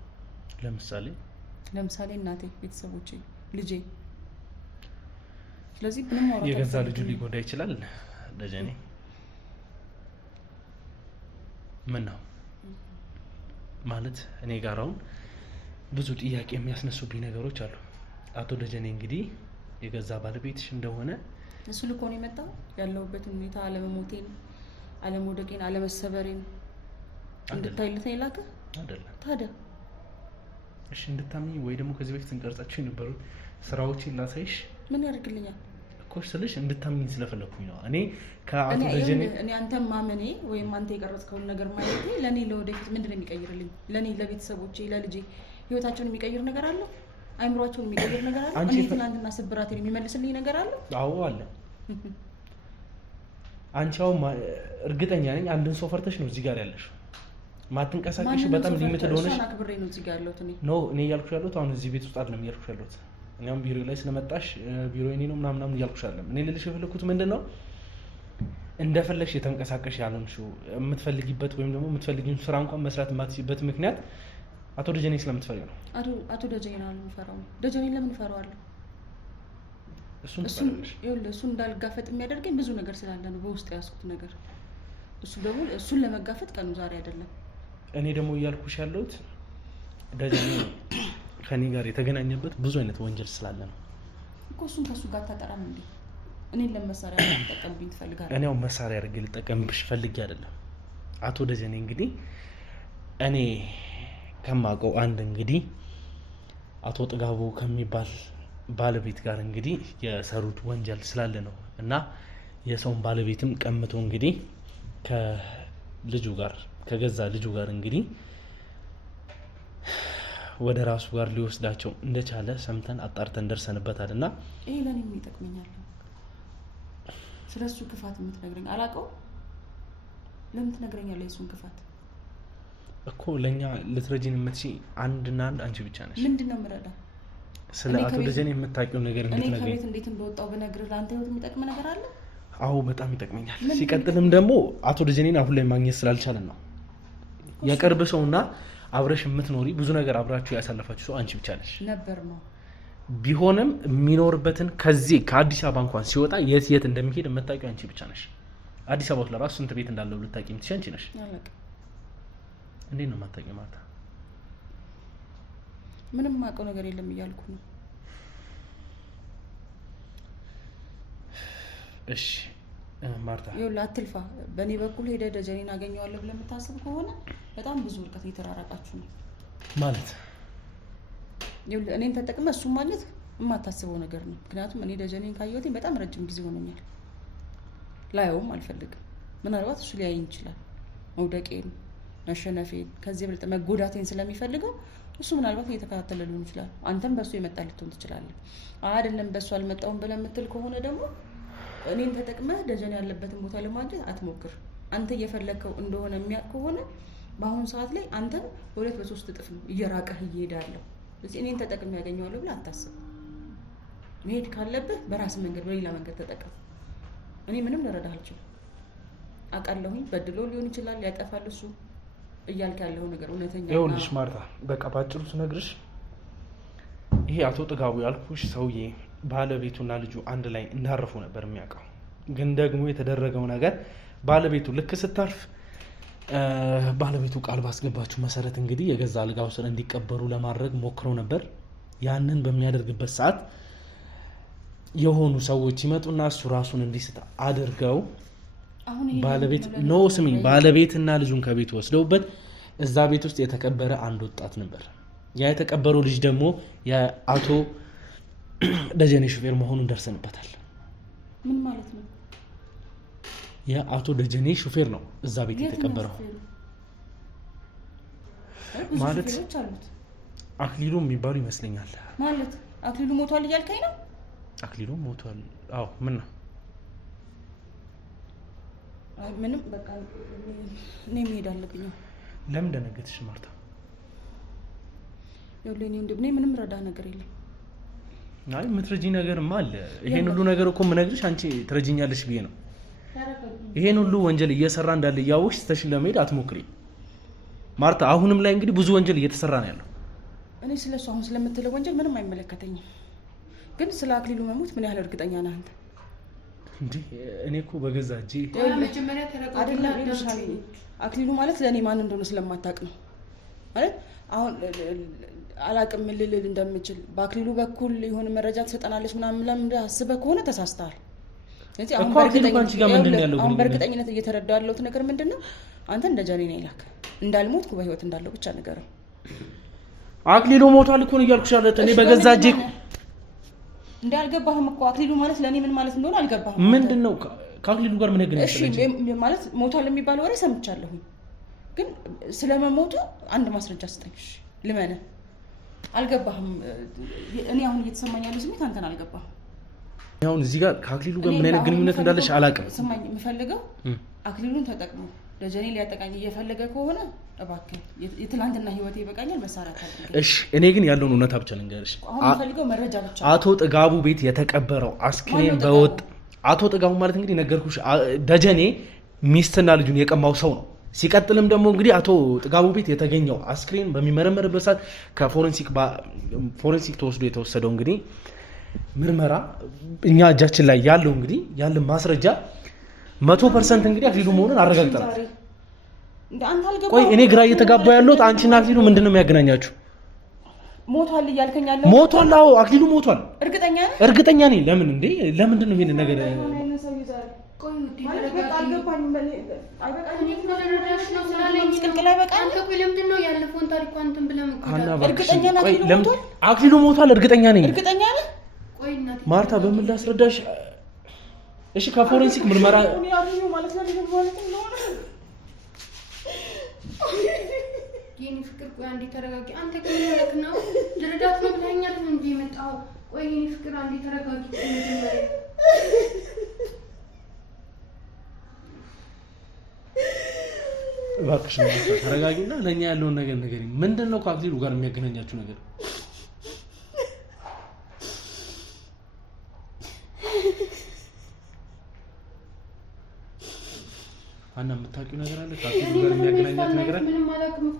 ለምሳሌ እናቴ፣ ቤተሰቦቼ፣ ልጄ። ስለዚህ ምንም ማውራት የገዛ ልጁ ሊጎዳ ይችላል ደጀኔ። ምን ነው ማለት እኔ ጋር አሁን ብዙ ጥያቄ የሚያስነሱብኝ ነገሮች አሉ። አቶ ደጀኔ እንግዲህ የገዛ ባለቤትሽ እንደሆነ እሱ ልኮ ነው የመጣው። ያለሁበትን ሁኔታ አለመሞቴን፣ አለመውደቄን፣ አለመሰበሬን እንድታይልት ይላከ አይደለም ታዲያ። እሺ እንድታምኚ ወይ ደግሞ ከዚህ በፊት እንቀርጻችሁ የነበሩ ስራዎችን ላሳይሽ። ምን ያደርግልኛል እኮ ስልሽ እንድታምኚ ስለፈለኩኝ ነው። እኔ ከአቶ ደጀኔ እኔ አንተም ማመኔ ወይም አንተ የቀረጽከውን ነገር ማየቴ ለኔ ለወደፊት ምንድነው የሚቀይርልኝ? ለኔ ለቤተሰቦቼ፣ ለልጄ ህይወታቸውን የሚቀይር ነገር አለ? አይምሯቸውን የሚቀይር ነገር አለ? እኔ ትናንትና ስብራቴን የሚመልስልኝ ነገር አለ? አዎ አለ። አንቺ አሁን እርግጠኛ ነኝ አንድን ሰው ፈርተሽ ነው እዚህ ጋር ያለሽው። ማትንቀሳቀሽ በጣም ሊሚትድ ሆነሽ አክብሬ ነው እዚህ ጋር ያለሁት። እኔ እያልኩሽ ያለሁት አሁን እዚህ ቤት ውስጥ አይደለም እያልኩሽ ያለሁት። እኔ አሁን ቢሮ ላይ ስለመጣሽ ቢሮ የእኔ ነው ምናምን እያልኩሽ አይደለም። እኔ ልልሽ የፈለኩት ምንድን ነው እንደፈለግሽ የተንቀሳቀሽ ያልሆንሽው የምትፈልጊበት ወይም ደግሞ የምትፈልጊውን ስራ እንኳን መስራት የማትችይበት ምክንያት አቶ ደጀኔ ስለምትፈሪ ነው። አቶ ደጀኔ ነው የምፈራው። ደጀኔ ለምን እፈራዋለሁ? እሱን እንዳልጋፈጥ የሚያደርገኝ ብዙ ነገር ስላለ ነው፣ በውስጥ ያዝኩት ነገር። እሱ ደግሞ እሱን ለመጋፈጥ ቀኑ ዛሬ አይደለም። እኔ ደግሞ እያልኩሽ ያለሁት ደጀኔ ከኔ ጋር የተገናኘበት ብዙ አይነት ወንጀል ስላለ ነው እኮ። እሱን ከእሱ ጋር ታጠራም እንዴ? እኔን ለመሳሪያ ልጠቀምብኝ ትፈልጋለህ? እኔ አሁን መሳሪያ አድርጌ ልጠቀምብሽ ፈልጌ አይደለም። አቶ ደጀኔ እንግዲህ እኔ ከማውቀው አንድ እንግዲህ አቶ ጥጋቡ ከሚባል ባለቤት ጋር እንግዲህ የሰሩት ወንጀል ስላለ ነው እና የሰውን ባለቤትም ቀምቶ እንግዲህ ከልጁ ጋር ከገዛ ልጁ ጋር እንግዲህ ወደ ራሱ ጋር ሊወስዳቸው እንደቻለ ሰምተን አጣርተን ደርሰንበታል። እና ይሄ ለኔ ይጠቅመኛል። ስለሱ ክፋት የምትነግረኝ አላውቀውም። ለምን ትነግረኛለህ የሱን ክፋት? እኮ ለኛ ልትረጂን የምትችይ አንድና አንድ አንቺ ብቻ ነሽ። ምንድነው የምረዳ? ስለ አቶ ደጀኔ የምታውቂው ነገር እንድትነግሪኝ። እኔ ከቤት እንዴት እንደወጣው ብነግርህ ለአንተ ህይወት የሚጠቅም ነገር አለ? አዎ በጣም ይጠቅመኛል። ሲቀጥልም ደግሞ አቶ ደጀኔን አሁን ላይ ማግኘት ስላልቻለን ነው። የቅርብ ሰውና አብረሽ የምትኖሪ ብዙ ነገር አብራችሁ ያሳለፋችሁ ሰው አንቺ ብቻ ነሽ ነበር ነው። ቢሆንም የሚኖርበትን ከዚህ ከአዲስ አበባ እንኳን ሲወጣ የት የት እንደሚሄድ የምታውቂው አንቺ ብቻ ነሽ። አዲስ አበባ ውስጥ ለራሱ ስንት ቤት እንዳለው ልታውቂ የምትችይ አንቺ ነሽ። እንዴት ነው የማታውቂው ማርታ? ምንም የማውቀው ነገር የለም እያልኩ ነው። እሺ ማርታ ይኸውልህ አትልፋ። በእኔ በኩል ሄደህ ደጀኔን አገኘዋለሁ ብለህ የምታስብ ከሆነ በጣም ብዙ ርቀት እየተራራቃችሁ ነው ማለት። ይኸውልህ እኔን ተጠቅመህ እሱን ማግኘት የማታስበው ነገር ነው። ምክንያቱም እኔ ደጀኔን ካየሁትኝ በጣም ረጅም ጊዜ ሆኖኛል። ላየውም አልፈልግም። ምናልባት እሱ ሊያየኝ ይችላል፣ መውደቄን፣ መሸነፌን፣ ከዚህ በልጥ መጎዳቴን ስለሚፈልገው እሱ ምናልባት እየተከታተለ ሊሆን ይችላል። አንተም በእሱ የመጣ ልትሆን ትችላለህ። አይደለም በእሱ አልመጣውም ብለህ የምትል ከሆነ ደግሞ እኔን ተጠቅመህ ደጀኔ ያለበትን ቦታ ለማግኘት አትሞክር። አንተ እየፈለግከው እንደሆነ የሚያውቅ ከሆነ በአሁኑ ሰዓት ላይ አንተን በሁለት በሶስት እጥፍ ነው እየራቀህ እየሄዳለሁ። ስለዚህ እኔን ተጠቅሜ ያገኘዋለሁ ብለህ አታስብ። መሄድ ካለብህ በራስ መንገድ በሌላ መንገድ ተጠቀም። እኔ ምንም ልረዳህ አልችልም። አውቃለሁኝ በድሎ ሊሆን ይችላል፣ ያጠፋል እሱ እያልክ ያለው ነገር እውነተኛ ነው። ይኸውልሽ ማርታ፣ በቃ ባጭሩ ስነግርሽ ይሄ አቶ ጥጋቡ ያልኩሽ ሰውዬ ባለቤቱና ልጁ አንድ ላይ እንዳረፉ ነበር የሚያውቀው። ግን ደግሞ የተደረገው ነገር ባለቤቱ ልክ ስታርፍ ባለቤቱ ቃል ባስገባችሁ መሰረት እንግዲህ የገዛ አልጋው ስር እንዲቀበሩ ለማድረግ ሞክሮ ነበር። ያንን በሚያደርግበት ሰዓት የሆኑ ሰዎች ይመጡና እሱ ራሱን እንዲስት አድርገው ባለቤትና ልጁን ከቤት ወስደውበት እዛ ቤት ውስጥ የተቀበረ አንድ ወጣት ነበር። ያ የተቀበረው ልጅ ደግሞ የአቶ ደጀኔ ሹፌር መሆኑን ደርሰንበታል። ምን ማለት ነው? የአቶ ደጀኔ ሹፌር ነው እዛ ቤት የተቀበረው። ማለት አክሊሉ የሚባሉ ይመስለኛል። ማለት አክሊሉ ሞቷል እያልከኝ ነው? አክሊሉ ሞቷል። አዎ። ምን ነው? ምንም በቃ እኔ መሄድ አለብኝ። ለምን ደነገጥሽ ማርታ? እኔ ምንም ረዳ ነገር የለም። አይ የምትረጂ ነገርማ አለ። ይሄን ሁሉ ነገር እኮ የምነግርሽ አንቺ ትረጂኛለሽ ብዬ ነው። ይሄን ሁሉ ወንጀል እየሰራ እንዳለ እያወቅሽ ስተሽን ለመሄድ አትሞክሪ ማርታ። አሁንም ላይ እንግዲህ ብዙ ወንጀል እየተሰራ ነው ያለው። እኔ ስለሱ አሁን ስለምትለው ወንጀል ምንም አይመለከተኝም። ግን ስለ አክሊሉ መሞት ምን ያህል እርግጠኛ ነህ አንተ? እንዴ እኔ እኮ በገዛ እጄ መጀመሪያ አክሊሉ ማለት ለእኔ ማን እንደሆነ ስለማታውቅ ነው ማለት አሁን አላቅም ልልል እንደምችል በአክሊሉ በኩል የሆነ መረጃ ትሰጠናለች ምናምን ለምን አስበህ ከሆነ ተሳስተሃል። ስለዚህ አሁን በእርግጠኝነት እየተረዳሁ ያለሁት ነገር ምንድን ነው? አንተ እንደ ጃኔ ነው ይላክ እንዳልሞትኩ በህይወት እንዳለው ብቻ ንገረው። አክሊሉ ሞቷል እኮ ነው እያልኩሽ ያለሁት እኔ በገዛ እጄ እንዴ። አልገባህም እኮ አክሊሉ ማለት ለእኔ ምን ማለት እንደሆነ አልገባህም። ምንድን ነው ከአክሊሉ ጋር ምን ያገናኛል? እሺ ማለት ሞቷል የሚባል ወሬ ሰምቻለሁኝ፣ ግን ስለመሞቱ አንድ ማስረጃ ስጠኝ። እሺ ልመነህ። አልገባህም። እኔ አሁን እየተሰማኝ ያለው ስሜት አንተን አልገባህም። አሁን እዚህ ጋር ከአክሊሉ ጋር ምን አይነት ግንኙነት እንዳለሽ አላውቅም። ስማኝ፣ የምፈልገው አክሊሉን ተጠቅሞ ደጀኔ ሊያጠቃኝ እየፈለገ ከሆነ እባክህ የትላንትና ህይወቴ ይበቃኛል፣ መሳሪያ ታድርግ። እሺ እኔ ግን ያለውን እውነታ ብቻ ልንገርሽ። አሁን የምፈልገው መረጃ ብቻ። አቶ ጥጋቡ ቤት የተቀበረው አስክሬን በወጥ አቶ ጥጋቡ ማለት እንግዲህ ነገርኩሽ ደጀኔ ሚስትና ልጁን የቀማው ሰው ነው። ሲቀጥልም ደግሞ እንግዲህ አቶ ጥጋቡ ቤት የተገኘው አስክሬን በሚመረመርበት ሰዓት ከፎረንሲክ ተወስዶ የተወሰደው እንግዲህ ምርመራ እኛ እጃችን ላይ ያለው እንግዲህ ያለ ማስረጃ 100% እንግዲህ አክሊሉ መሆኑን አረጋግጠናል። ቆይ እኔ ግራ እየተጋባ ያለሁት አንቺና አክሊሉ ምንድነው የሚያገናኛችሁ? ሞቷል እያልከኝ ያለው? ሞቷል። አዎ አክሊሉ ሞቷል። እርግጠኛ ነህ? እርግጠኛ ነኝ። ለምን እንዴ? ለምንድን ነው ይሄን ነገር አክሊሉ ሞቷል? እርግጠኛ ነኝ። ማርታ በምን ላስረዳሽ? እሺ ከፎረንሲክ ምርመራ የኔ ፍቅር ቆይ አንዴ ተረጋጊ። አንተ ግን ማለት ነው ድርዳት ነው ብለኛል እንዴ የመጣው? ቆይ የኔ ፍቅር አንዴ ተረጋጊ። እባክሽ ተረጋጊና ለኛ ያለውን ነገር ንገሪኝ። ምንድነው ከአክሊሉ ጋር የሚያገናኛችሁ ነገር? አና የምታውቂው ነገር አለ ከአክሊሉ ጋር የሚያገናኛት ነገር አለ? ምንም አላውቅም እኮ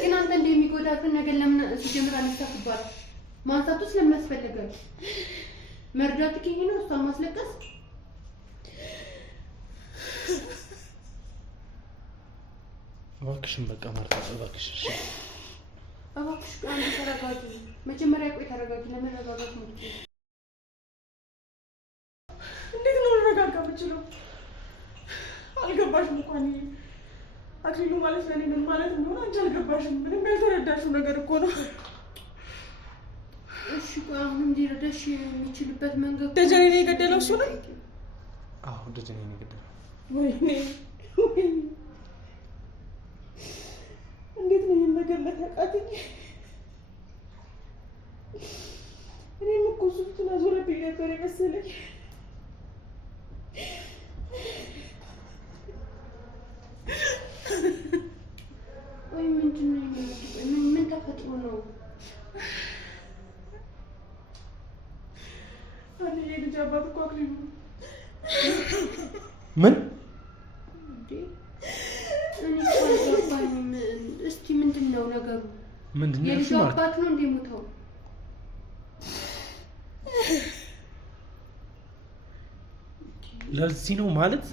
ግን አንተ እንደሚጎዳትን ነገር ለምን ሲጀምር አልተሳክባል? ማንሳቱ ስለምን አስፈለገ? መርዳት ከሆነ ነው እሷ ማስለቀስ። እባክሽን በቃ ማርታ እባክሽ፣ እሺ እባክሽ አንዴ ተረጋጊ። መጀመሪያ ቆይ ተረጋጊ። ለመረጋጋት ነው። እንዴት ነው ልረጋጋ የምችለው? አልገባሽም እኮ እኔ አክሊሉ ማለት ለኔ ምን ማለት እንደሆነ አንቺ አልገባሽም። ምንም ያልተረዳሽው ነገር እኮ ነው። እሺ ቆይ አሁንም ሊረዳሽ የሚችልበት መንገድ ደጀኔ ነው የገደለው እሱ ነው? አዎ ደጀኔ ነው የገደለው። ወይኔ እንዴት ነው ነገር ለታቃተኝ? እኔም እኮ ሱፍቱን አዞረብኝ ነበር የመሰለኝ። ወይ ምንድን ነው ምን ተፈጥሮ ነው? አንዴ የልጅ አባት እኮ አክሊሉ ምን እኔ አልገባኝም። እስቲ ምንድን ነው ነገሩ? ምንድነው? የልጅ አባት ነው እንደሞተው? ለዚህ ነው ማለት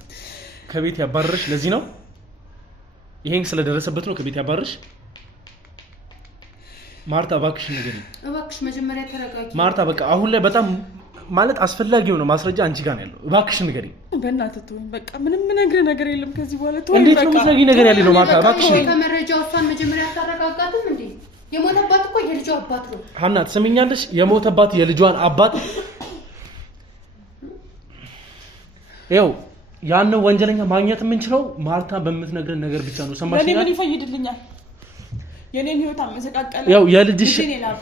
ከቤት ያባረረሽ? ለዚህ ነው ይሄን ስለደረሰበት ነው ከቤት ያባረረሽ? ማርታ እባክሽ ንገሪኝ። እባክሽ መጀመሪያ ተረጋጊ ማርታ። በቃ አሁን ላይ በጣም ማለት አስፈላጊ የሆነ ማስረጃ አንቺ ጋር ነው ያለው። እባክሽ ንገሪኝ። በእናትህ ተወኝ በቃ። ምንም ነገር ነገር የለም ከዚህ በኋላ ተወኝ። እንዴት ነው የምትነግሪኝ ነገር ያለ ነው? ማርታ እባክሽ። ከመረጃው እሷን መጀመሪያ አታረጋጋትም እንዴ? የሞተባት እኮ የልጇ አባት ነው። ሀና ትሰሚኛለሽ? የሞተባት የልጇን አባት ያው ያን ወንጀለኛ ማግኘት የምንችለው ማርታ በምትነግረን ነገር ብቻ ነው። ሰማሽኝ? ለኔ ምን ይፈይድልኛል? የኔን ህይወት አመሰቃቀለ። ያው የልጅሽ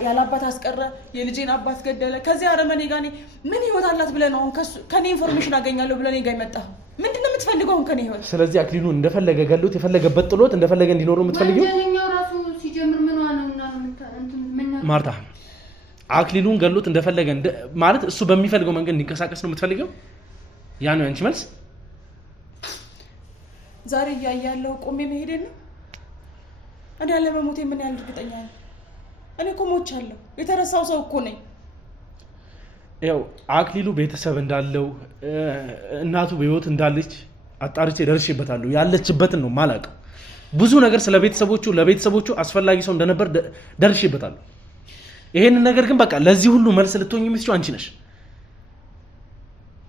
ያላባት አስቀረ፣ የልጄን አባት ገደለ። ከዚህ አረመኔ ጋር ምን ህይወት አላት ብለህ ነው አሁን ከኔ ኢንፎርሜሽን አገኛለሁ ብለህ እኔ ጋር የመጣህ? ምንድነው የምትፈልገው አሁን ከኔ ህይወት? ስለዚህ አክሊሉን እንደፈለገ ገሎት የፈለገበት ጥሎት እንደፈለገ እንዲኖር ነው የምትፈልጊው? ወንጀለኛው ራሱ ሲጀምር ምን ዋነውና ምን ማርታ አክሊሉን ገሎት እንደፈለገ ማለት እሱ በሚፈልገው መንገድ እንዲንቀሳቀስ ነው የምትፈልጊው? ያ ነው ያንቺ መልስ? ዛሬ እያያለሁ ቆሜ መሄዴ ነው? እኔ አለመሞቴ ምን ያህል እርግጠኛ ነኝ? እኔ እኮ ሞቻለሁ። የተረሳው ሰው እኮ ነኝ። ያው አክሊሉ ቤተሰብ እንዳለው እናቱ በህይወት እንዳለች አጣርቼ ደርሼበታለሁ። ያለችበትን ነው ማላውቀው። ብዙ ነገር ስለ ቤተሰቦቹ ለቤተሰቦቹ አስፈላጊ ሰው እንደነበር ደርሼበታለሁ። ይሄንን ነገር ግን በቃ ለዚህ ሁሉ መልስ ልትሆኝ የምትችይው አንቺ ነሽ።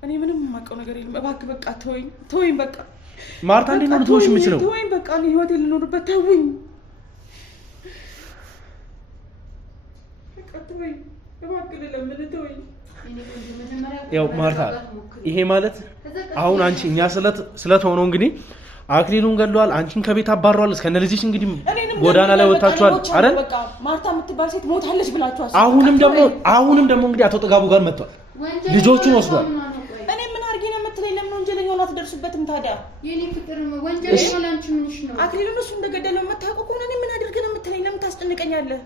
እኔ ምንም የማውቀው ነገር የለም። እባክህ በቃ ተወኝ በቃ። ማርታ እንዴት ነው ልትወሽ የምችለው? ተወኝ በቃ። እኔ ህይወቴን ልኖርበት ተወኝ። በቃ ተወኝ እባክህ፣ ለምን ተወኝ። ያው ማርታ ይሄ ማለት አሁን አንቺ እኛ ስለት ሆኖ እንግዲህ አክሊሉን ገለዋል፣ አንቺን ከቤት አባረዋል፣ እስከነ ልጅሽ እንግዲህ ጎዳና ላይ ወጣችኋል አይደል? በቃ ማርታ የምትባል ሴት ሞታለች ብላችኋል። አሁንም ደግሞ እንግዲህ አቶ ጥጋቡ ጋር መጥቷል፣ ልጆቹን ወስዷል። እኔ ምን አድርጌ ነው የምትለኝ? ለምን ወንጀለኛውን አትደርሱበትም ታዲያ? የኔ ፍቅር ወንጀለኛው ላንቺ ምንሽ ነው? አክሊሉን እሱ እንደገደለው የምታውቀው ከሆነ እኔ ምን አድርጌ ነው የምትለኝ? ለምን ታስጨንቀኛለህ?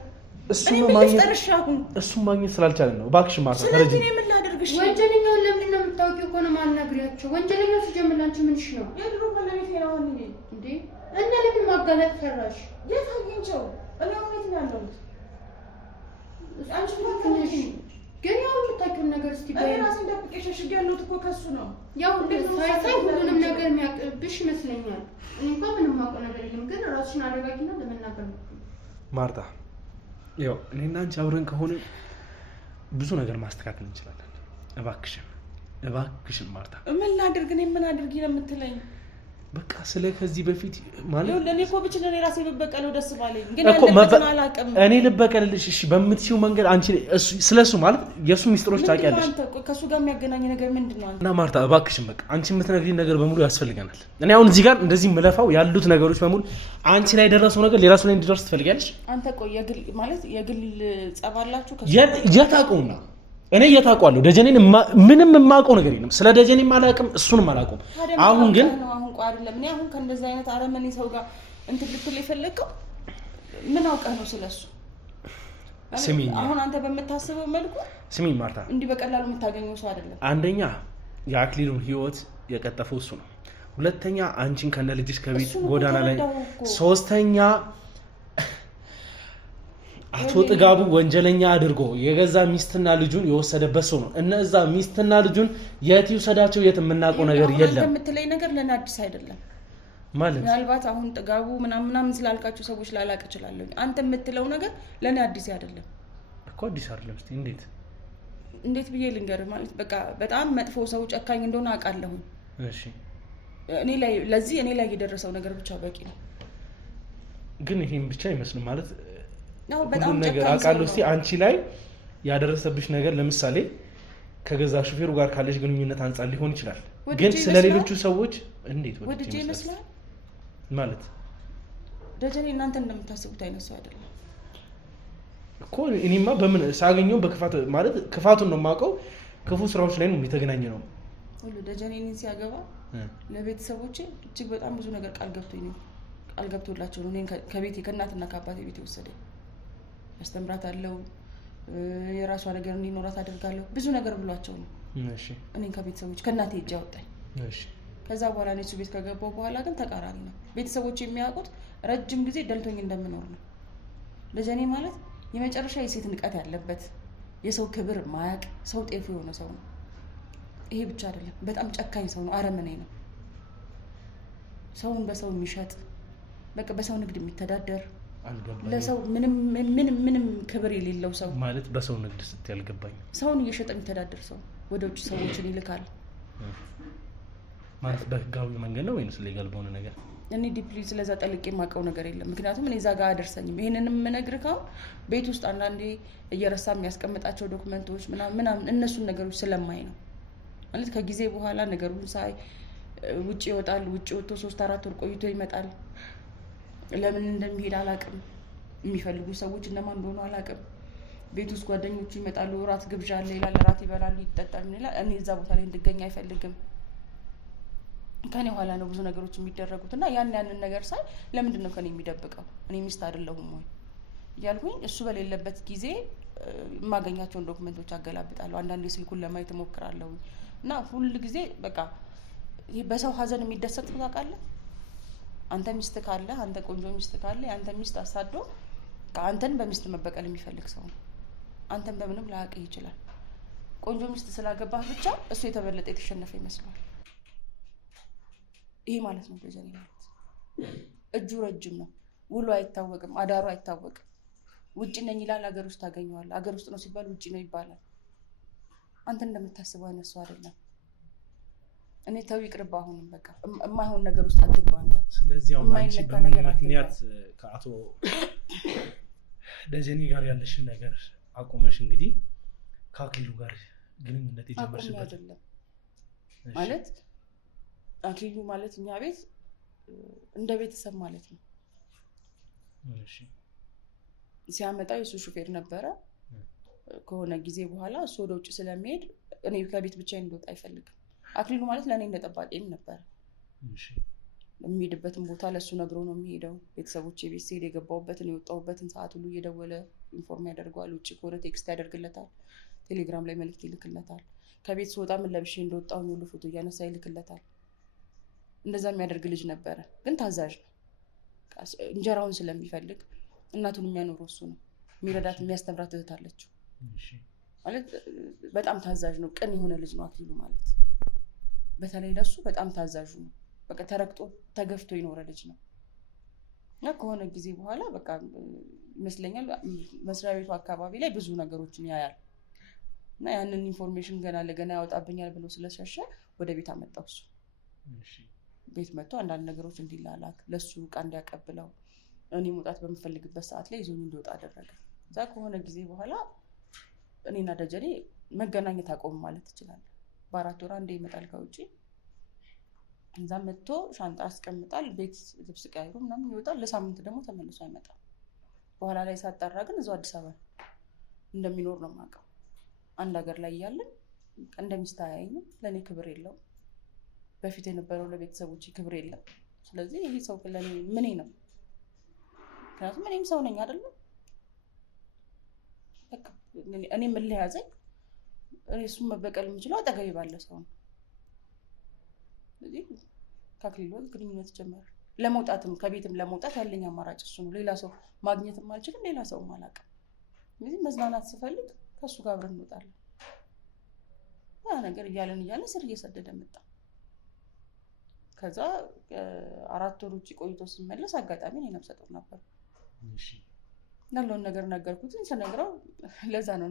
እሱም ማግኘት ስላልቻለን ነው። እባክሽ ማርታ ተረጂ። እኔ ምን ላደርግሽ? ወንጀለኛውን ለምን ነው የምታውቂው? ከሆነ ማናግሪያቸው። ወንጀለኛው ሲጀምር ላንቺ ምንሽ ነው? የድሮ ባለቤቴ ነው እንዴ? እንዴ እና ለምን ማጋለጥ ፈራሽ? የት አግኝቼው? እኔ አሁን ነው ያለሁት። አንቺ ትንሽ ግን ያው የምታውቂውን ነገር እስቲ እኔ ራሴን ደብቄ ሸሽጌ ያለሁት እኮ ከሱ ነው። ያው ሳይሳይ ሁሉንም ነገር የሚያውቅብሽ ይመስለኛል። እኔ እንኳን ምንም የማውቀው ነገር የለም፣ ግን ራስሽን አረጋጊና ለመናገር ነው። ማርታ ያው እኔና አንቺ አብረን ከሆነ ብዙ ነገር ማስተካከል እንችላለን። እባክሽን ማርታ። ምን ላድርግ? እኔ ምን አድርጊ ነው የምትለኝ? በቃ ስለ ከዚህ በፊት ማለት ለኔ እኮ ብቻ ነው ራሴ በበቀለው ደስ ባለኝ፣ ግን ያለበትን አላውቅም። እኔ ልበቀልልሽ እሺ፣ በምትሲው መንገድ አንቺ ስለሱ ማለት የሱ ሚስጥሮች ታውቂያለሽ። ከሱ ጋር የሚያገናኝ ነገር ምንድነው? እና ማርታ እባክሽን በቃ አንቺ የምትነግሪኝ ነገር በሙሉ ያስፈልገናል። እኔ አሁን እዚህ ጋር እንደዚህ ምለፋው ያሉት ነገሮች በሙሉ አንቺ ላይ የደረሰው ነገር ሌላ ሰው ላይ እንዲደርስ ትፈልጊያለሽ? አንተ ቆይ የግል ማለት የግል ጸባላችሁ የታውቀውና እኔ የታውቀዋለሁ። ደጀኔን ምንም የማውቀው ነገር የለም። ስለ ደጀኔም አላውቅም፣ እሱንም አላውቀውም። አሁን ግን አሁን ቆይ አይደለም እኔ አሁን ከእንደዚህ አይነት አረመኔ ሰው ጋር እንትን ልትል የፈለግከው ምን አውቀህ ነው ስለሱ? ስሚኝ፣ አሁን አንተ በምታስበው መልኩ ስሚኝ ማርታ፣ እንዲህ በቀላሉ የምታገኘው ሰው አይደለም። አንደኛ የአክሊሉን ህይወት የቀጠፈው እሱ ነው። ሁለተኛ አንቺን ከነ ልጅሽ ከቤት ጎዳና ላይ፣ ሶስተኛ አቶ ጥጋቡ ወንጀለኛ አድርጎ የገዛ ሚስትና ልጁን የወሰደበት ሰው ነው። እነዛ ሚስትና ልጁን የት ይውሰዳቸው? የት የምናውቀው ነገር የለም። አንተ የምትለኝ ነገር ለእኔ አዲስ አይደለም ማለት ምናልባት አሁን ጥጋቡ ምናምን ስላልካቸው ሰዎች ላላቅ እችላለሁ። አንተ የምትለው ነገር ለእኔ አዲስ አይደለም እኮ። አዲስ አይደለም። እስቲ እንዴት ብዬ ልንገርህ? ማለት በቃ በጣም መጥፎ ሰው ጨካኝ እንደሆነ አውቃለሁ። እሺ እኔ ላይ የደረሰው ነገር ብቻ በቂ ነው። ግን ይሄን ብቻ አይመስልም ማለት በጣም ነገር አውቃለሁ። እስቲ አንቺ ላይ ያደረሰብሽ ነገር ለምሳሌ ከገዛ ሹፌሩ ጋር ካለሽ ግንኙነት አንጻር ሊሆን ይችላል። ወድጄ ግን ይመስላል? ስለሌሎቹ ሰዎች እንዴት ወድጄ ይመስላል ማለት ደጀኔ እናንተ እንደምታስቡት አይነት ሰው አይደለም እኮ። እኔማ በምን ሳገኘው በክፋት ማለት ክፋቱን ነው የማውቀው። ክፉ ስራዎች ላይ ነው የተገናኘ ነው ሁሉ። ደጀኔ እኔን ሲያገባ ለቤተሰቦቼ እጅግ በጣም ብዙ ነገር ቃል ገብቶላቸው ነው እኔን ከቤቴ ከእናትና ከአባቴ ቤት የወሰደኝ። አስተምራታለሁ፣ የራሷ ነገር እንዲኖራት አደርጋለሁ፣ ብዙ ነገር ብሏቸው ነው እኔን ከቤተሰቦች ከእናቴ እጅ አወጣኝ። ከዛ በኋላ እኔ እሱ ቤት ከገባሁ በኋላ ግን ተቃራኒ ነው። ቤተሰቦች የሚያውቁት ረጅም ጊዜ ደልቶኝ እንደምኖር ነው። ደጀኔ ማለት የመጨረሻ የሴት ንቀት ያለበት የሰው ክብር ማያቅ ሰው ጤፉ የሆነ ሰው ነው። ይሄ ብቻ አይደለም፣ በጣም ጨካኝ ሰው ነው። አረመኔ ነው። ሰውን በሰው የሚሸጥ በቃ በሰው ንግድ የሚተዳደር ለሰው ምንም ክብር የሌለው ሰው ማለት። በሰው ንግድ ስትይ አልገባኝ። ሰውን እየሸጠ የሚተዳደር ሰው ወደ ውጭ ሰዎችን ይልካል ማለት በህጋዊ መንገድ ነው ወይስ ሌጋል በሆነ ነገር? እኔ ዲፕሊ ስለዛ ጠልቄ የማውቀው ነገር የለም። ምክንያቱም እኔ እዛ ጋር አደርሰኝም። ይሄንንም የምነግርህ ካሁን ቤት ውስጥ አንዳንዴ እየረሳ የሚያስቀምጣቸው ዶክመንቶች ምናምን እነሱን ነገሮች ስለማይ ነው። ማለት ከጊዜ በኋላ ነገሩን ሳይ ውጭ ይወጣል። ውጭ ወጥቶ 3-4 ወር ቆይቶ ይመጣል። ለምን እንደሚሄድ አላውቅም። የሚፈልጉ ሰዎች እነማን እንደሆኑ አላውቅም። ቤት ውስጥ ጓደኞቹ ይመጣሉ። ራት ግብዣ አለ ይላል። ራት ይበላሉ፣ ይጠጣል ይላል። እኔ እዛ ቦታ ላይ እንድገኝ አይፈልግም። ከኔ ኋላ ነው ብዙ ነገሮች የሚደረጉት እና ያንን ነገር ሳይ ለምንድን ነው ከኔ የሚደብቀው? እኔ ሚስት አይደለሁም ወይ እያልኩኝ እሱ በሌለበት ጊዜ የማገኛቸውን ዶክመንቶች አገላብጣለሁ። አንዳንዴ ስልኩን ለማየት እሞክራለሁ እና ሁል ጊዜ በቃ በሰው ሀዘን የሚደሰት ታውቃለህ። አንተ ሚስት ካለ አንተ ቆንጆ ሚስት ካለ የአንተ ሚስት አሳዶ አንተን በሚስት መበቀል የሚፈልግ ሰው ነው። አንተን በምንም ላያውቅህ ይችላል። ቆንጆ ሚስት ስላገባህ ብቻ እሱ የተበለጠ የተሸነፈ ይመስላል። ይሄ ማለት ነው ደጀኔ ማለት። እጁ ረጅም ነው። ውሎ አይታወቅም፣ አዳሩ አይታወቅም። ውጭ ነኝ ይላል፣ አገር ውስጥ ታገኘዋለህ። አገር ውስጥ ነው ሲባል ውጭ ነው ይባላል። አንተ እንደምታስበው አይነት ሰው አይደለም። እኔ ተው ይቅርብህ። አሁንም በቃ የማይሆን ነገር ውስጥ አትግባ አንተ። ስለዚህ አሁን አንቺ በምን ምክንያት ከአቶ ደጀኔ ጋር ያለሽ ነገር አቆመሽ? እንግዲህ ከአክሊሉ ጋር ግንኙነት የጀመርሽበት አይደለም ማለት አክሊሉ ማለት እኛ ቤት እንደ ቤተሰብ ማለት ነው። እሺ ሲያመጣው የሱ ሹፌር ነበረ። ከሆነ ጊዜ በኋላ እሱ ወደ ውጭ ስለሚሄድ እኔ ከቤት ብቻዬን እንድወጣ አይፈልግም። አክሊሉ ማለት ለእኔ እንደ ጠባቂም ነበር። እሺ የሚሄድበትን ቦታ ለእሱ ነግሮ ነው የሚሄደው። ቤተሰቦቼ ቤት ሲሄድ የገባሁበትን የወጣሁበትን ሰዓት ሁሉ እየደወለ ኢንፎርም ያደርገዋል። ውጭ ከሆነ ቴክስት ያደርግለታል። ቴሌግራም ላይ መልዕክት ይልክለታል። ከቤት ስወጣ ምን ለብሼ እንደወጣሁኝ ሁሉ ፎቶ እያነሳ ይልክለታል። እንደዛ የሚያደርግ ልጅ ነበረ። ግን ታዛዥ ነው። እንጀራውን ስለሚፈልግ እናቱን የሚያኖረው እሱ ነው። የሚረዳት የሚያስተምራት እህት አለችው። ማለት በጣም ታዛዥ ነው። ቅን የሆነ ልጅ ነው አክሊሉ ማለት። በተለይ ለሱ በጣም ታዛዡ ነው። በቃ ተረግጦ ተገፍቶ የኖረ ልጅ ነው እና ከሆነ ጊዜ በኋላ በቃ ይመስለኛል መስሪያ ቤቱ አካባቢ ላይ ብዙ ነገሮችን ያያል እና ያንን ኢንፎርሜሽን ገና ለገና ያወጣብኛል ብሎ ስለሸሸ ወደ ቤት አመጣው። እሱ ቤት መጥቶ አንዳንድ ነገሮች እንዲላላክ ለሱ ዕቃ እንዲያቀብለው እኔ መውጣት በምፈልግበት ሰዓት ላይ ይዞኝ እንዲወጣ አደረገ። እዛ ከሆነ ጊዜ በኋላ እኔና ደጀኔ መገናኘት አቆም ማለት ትችላለህ። በ4 ወር አንዴ ይመጣል ከውጭ። እዛ መጥቶ ሻንጣ አስቀምጣል። ቤት ልብስ ቀይሮ ምናምን ይወጣል። ለሳምንት ደግሞ ተመልሶ አይመጣም። በኋላ ላይ ሳጣራ ግን እዛው አዲስ አበባ እንደሚኖር ነው የማውቀው። አንድ ሀገር ላይ እያለን እንደሚስት አያየኝም። ለእኔ ክብር የለውም። በፊት የነበረው ለቤተሰቦች ክብር የለም። ስለዚህ ይሄ ሰው ለእኔ ምኔ ነው? ምክንያቱም እኔም ሰው ነኝ አይደለም። እኔ ምን ሊያዘኝ እሱን መበቀል የምችለው አጠገቤ ባለ ሰው ነው። ስለዚህ ከአክሊሉ ግንኙነት ጀመረ። ለመውጣትም ከቤትም ለመውጣት ያለኝ አማራጭ እሱ ነው። ሌላ ሰው ማግኘትም አልችልም። ሌላ ሰውም አላውቅም። ስለዚህ መዝናናት ስፈልግ ከእሱ ጋር አብረን እንወጣለን። ያ ነገር እያለን ስር እየሰደደ መጣ። ከዛ 4 ወር ውጭ ቆይቶ ሲመለስ አጋጣሚ እኔ ነፍሰ ጡር ነበር። ያለውን ነገር ነገርኩት። ስነግረው ለዛ ነው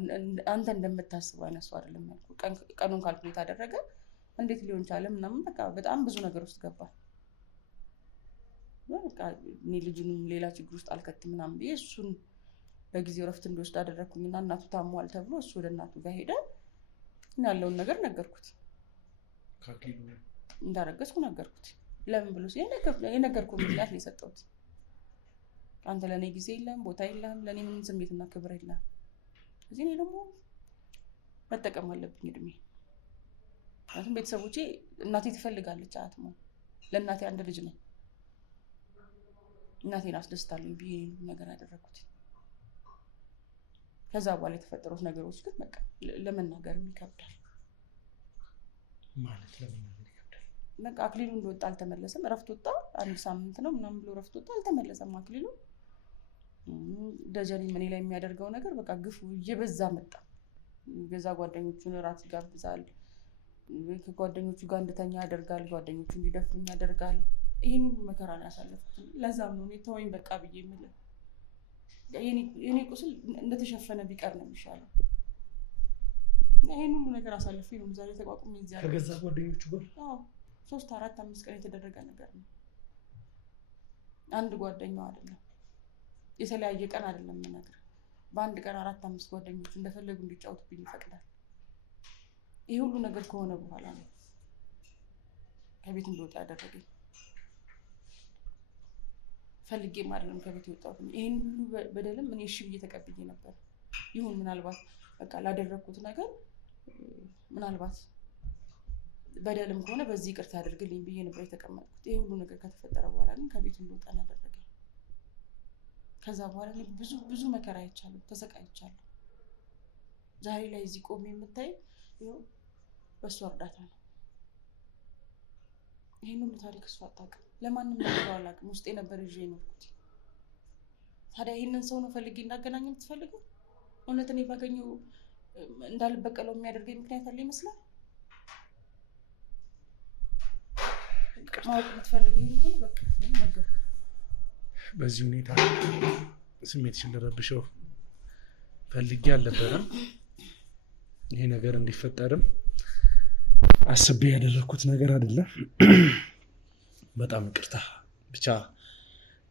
አንተ እንደምታስበው አይነት ሰው አይደለም ያልኩት። ቀኑን ካልኩሌት አደረገ። እንዴት ሊሆን ቻለ ምናምን በቃ በጣም ብዙ ነገር ውስጥ ገባ። በቃ እኔ ልጁንም ሌላ ችግር ውስጥ አልከትም ምናምን ብዬ እሱን በጊዜው ረፍት እንዲወስድ አደረኩኝና እናቱ ታሟል ተብሎ እሱ ወደ እናቱ ጋር ሄደ። ያለውን ነገር ነገርኩት። እንዳረገዝኩ ነገርኩት። ለምን ብሎ የነገርኩት ምክንያት ነው የሰጠሁት። አንተ ለኔ ጊዜ የለም፣ ቦታ የለም፣ ለኔ ምንም ስሜትና ክብር የለም። እዚህ እኔ ደግሞ መጠቀም አለብኝ እድሜ። ምክንያቱም ቤተሰቦቼ እናቴ ትፈልጋለች አትሞ ለእናቴ አንድ ልጅ ነኝ። እናቴን አስደስታለኝ ብዬ ነገር ያደረኩት። ከዛ በኋላ የተፈጠሩት ነገሮች ግን በቃ ለመናገርም ይከብዳል። ማለት ለመናገር ይከብዳል። በቃ አክሊሉ እንደወጣ አልተመለሰም። እረፍት ወጣ፣ 1 ሳምንት ነው ምናምን ብሎ እረፍት ወጣ፣ አልተመለሰም አክሊሉ። ደጀኔ ምን ላይ የሚያደርገው ነገር በቃ ግፉ እየበዛ መጣ። ገዛ ጓደኞቹን እራት ይጋብዛል፣ ከጓደኞቹ ጋር እንድተኛ ያደርጋል፣ ጓደኞቹ እንዲደፍሩኝ ያደርጋል። ይሄን ሁሉ መከራ ነው ያሳለፍኩት። ለዛም ነው እኔ ተወኝ በቃ ብዬ የምልህ። የኔ ቁስል እንደተሸፈነ ቢቀር ነው የሚሻለው። ይሄን ሁሉ ነገር አሳልፌ ነው ዛሬ ተቋቁሜ እዚህ ያለው። ከገዛ ጓደኞቹ ጋር 3 4 5 ቀን የተደረገ ነገር ነው። አንድ ጓደኛው አይደለም፣ የተለያየ ቀን አይደለም ነገር። በአንድ ቀን 4 5 ጓደኞቹ እንደፈለጉ እንዲጫወቱብኝ ይፈቅዳል። ይሄ ሁሉ ነገር ከሆነ በኋላ ነው ከቤት እንደወጣ ያደረገኝ። ፈልጌም አይደለም ከቤት የወጣሁት። ይሄን ሁሉ በደልም እኔ እሺ ብዬ ተቀብዬ ነበር። ይሁን ምናልባት በቃ ላደረኩት ነገር ምናልባት በደልም ከሆነ በዚህ ይቅርታ ያደርግልኝ ብዬ ነበር የተቀመጥኩት። ይሄ ሁሉ ነገር ከተፈጠረ በኋላ ግን ከቤት እንደወጣ ያደረገኝ። ከዛ በኋላ ብዙ መከራ አይቻለሁ፣ ተሰቃይቻለሁ። ዛሬ ላይ እዚህ ቆሜ የምታይ በእሱ እርዳታ ነው። ይሄን ሁሉ ታሪክ እሱ አታውቅም፣ ለማንም ነገር አላውቅም። ውስጤ ነበር ይዤ የኖርኩት። ታዲያ ይሄንን ሰው ነው ፈልጌ እንዳገናኝ የምትፈልገው? እውነት እኔ ባገኘው እንዳልበቀለው የሚያደርገኝ ምክንያት አለ ይመስላል? ማወቅ የምትፈልገው ይሄን በቃ ነገር በዚህ ሁኔታ ስሜትሽን ልረብሸው ፈልጌ አልነበረም። ይሄ ነገር እንዲፈጠርም አስቤ ያደረኩት ነገር አይደለም። በጣም ይቅርታ። ብቻ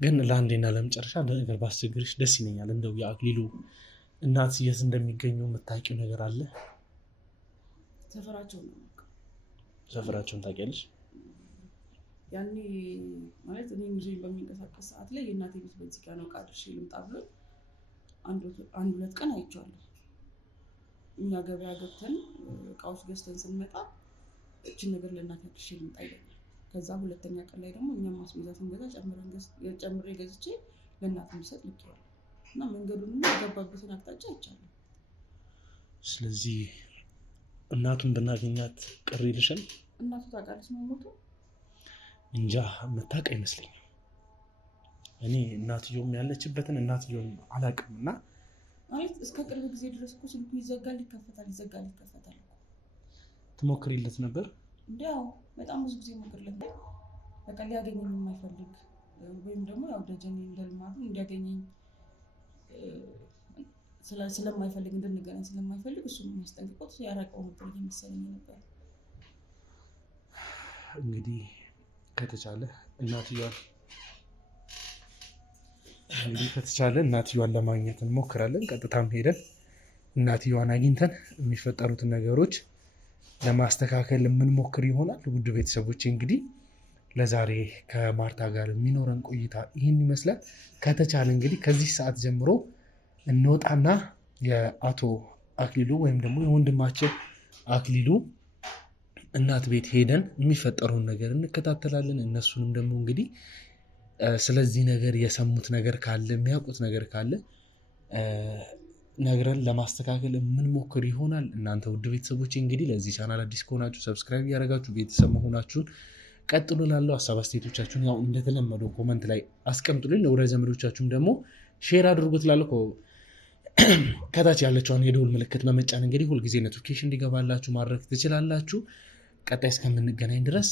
ግን ለአንዴና ለመጨረሻ አንድ ነገር ባስቸግርሽ ደስ ይለኛል። እንደው የአክሊሉ እናት የት እንደሚገኙ የምታውቂው ነገር አለ? ሰፈራቸውን ታውቂያለሽ? ያኔ ማለት እኔ ሙዚየም በሚንቀሳቀስ ሰዓት ላይ የእናቴ ቤት በዚህ ጋር ነው፣ ዕቃ ድርሼ ልምጣ ብሎ 1-2 ቀን አይቼዋለሁ። እኛ ገበያ ገብተን እቃዎች ገዝተን ስንመጣ እችን ነገር ለእናቴ ድርሼ ልምጣ ይለኛል። ከዛ 2ኛ ቀን ላይ ደግሞ እኛም ማስቤዛ ስንገዛ ጨምሬ ገዝቼ ለእናቴ እንዲሰጥ ልኬዋለሁ እና መንገዱን የገባበትን አቅጣጫ አይቻለሁ። ስለዚህ እናቱን ብናገኛት ቅር ይልሻል? እናቱ ታውቃለች መሞቱ? እንጃ የምታውቅ አይመስለኝም። እኔ እናትየውም ያለችበትን እናትየውን አላውቅም። እና ማለት እስከ ቅርብ ጊዜ ድረስ እኮ ስልኩ ይዘጋል ይከፈታል እኮ። ትሞክሪለት ነበር? እንዲያው በጣም ብዙ ጊዜ ሞክርለት ነበር። በቃ ሊያገኘኝ የማይፈልግ ወይም ደግሞ ያው ደጀኔ እንደልማቱ እንዲያገኘኝ ስለማይፈልግ እንድንገናኝ ስለማይፈልግ እሱን የሚያስጠንቅቆት ያራቀው ነበር እየመሰለኝ ነበር። እንግዲህ ከተቻለ እናትየዋን ለማግኘት እንሞክራለን። ቀጥታም ሄደን እናትየዋን አግኝተን የሚፈጠሩትን ነገሮች ለማስተካከል የምንሞክር ይሆናል። ውድ ቤተሰቦች እንግዲህ ለዛሬ ከማርታ ጋር የሚኖረን ቆይታ ይህን ይመስላል። ከተቻለ እንግዲህ ከዚህ ሰዓት ጀምሮ እንወጣና የአቶ አክሊሉ ወይም ደግሞ የወንድማችን አክሊሉ እናት ቤት ሄደን የሚፈጠረውን ነገር እንከታተላለን። እነሱንም ደግሞ እንግዲህ ስለዚህ ነገር የሰሙት ነገር ካለ የሚያውቁት ነገር ካለ ነግረን ለማስተካከል የምንሞክር ይሆናል። እናንተ ውድ ቤተሰቦች እንግዲህ ለዚህ ቻናል አዲስ ከሆናችሁ ሰብስክራይብ ያደረጋችሁ ቤተሰብ መሆናችሁን ቀጥሎ ላለው ሀሳብ አስተያየቶቻችሁን ያው እንደተለመደው ኮመንት ላይ አስቀምጡልኝ። ለወዳጅ ዘመዶቻችሁም ደግሞ ሼር አድርጉት። ላለው ከታች ያለችውን የደውል ምልክት በመጫን እንግዲህ ሁልጊዜ ኖቲፊኬሽን እንዲገባላችሁ ማድረግ ትችላላችሁ። ቀጣይ እስከምንገናኝ ድረስ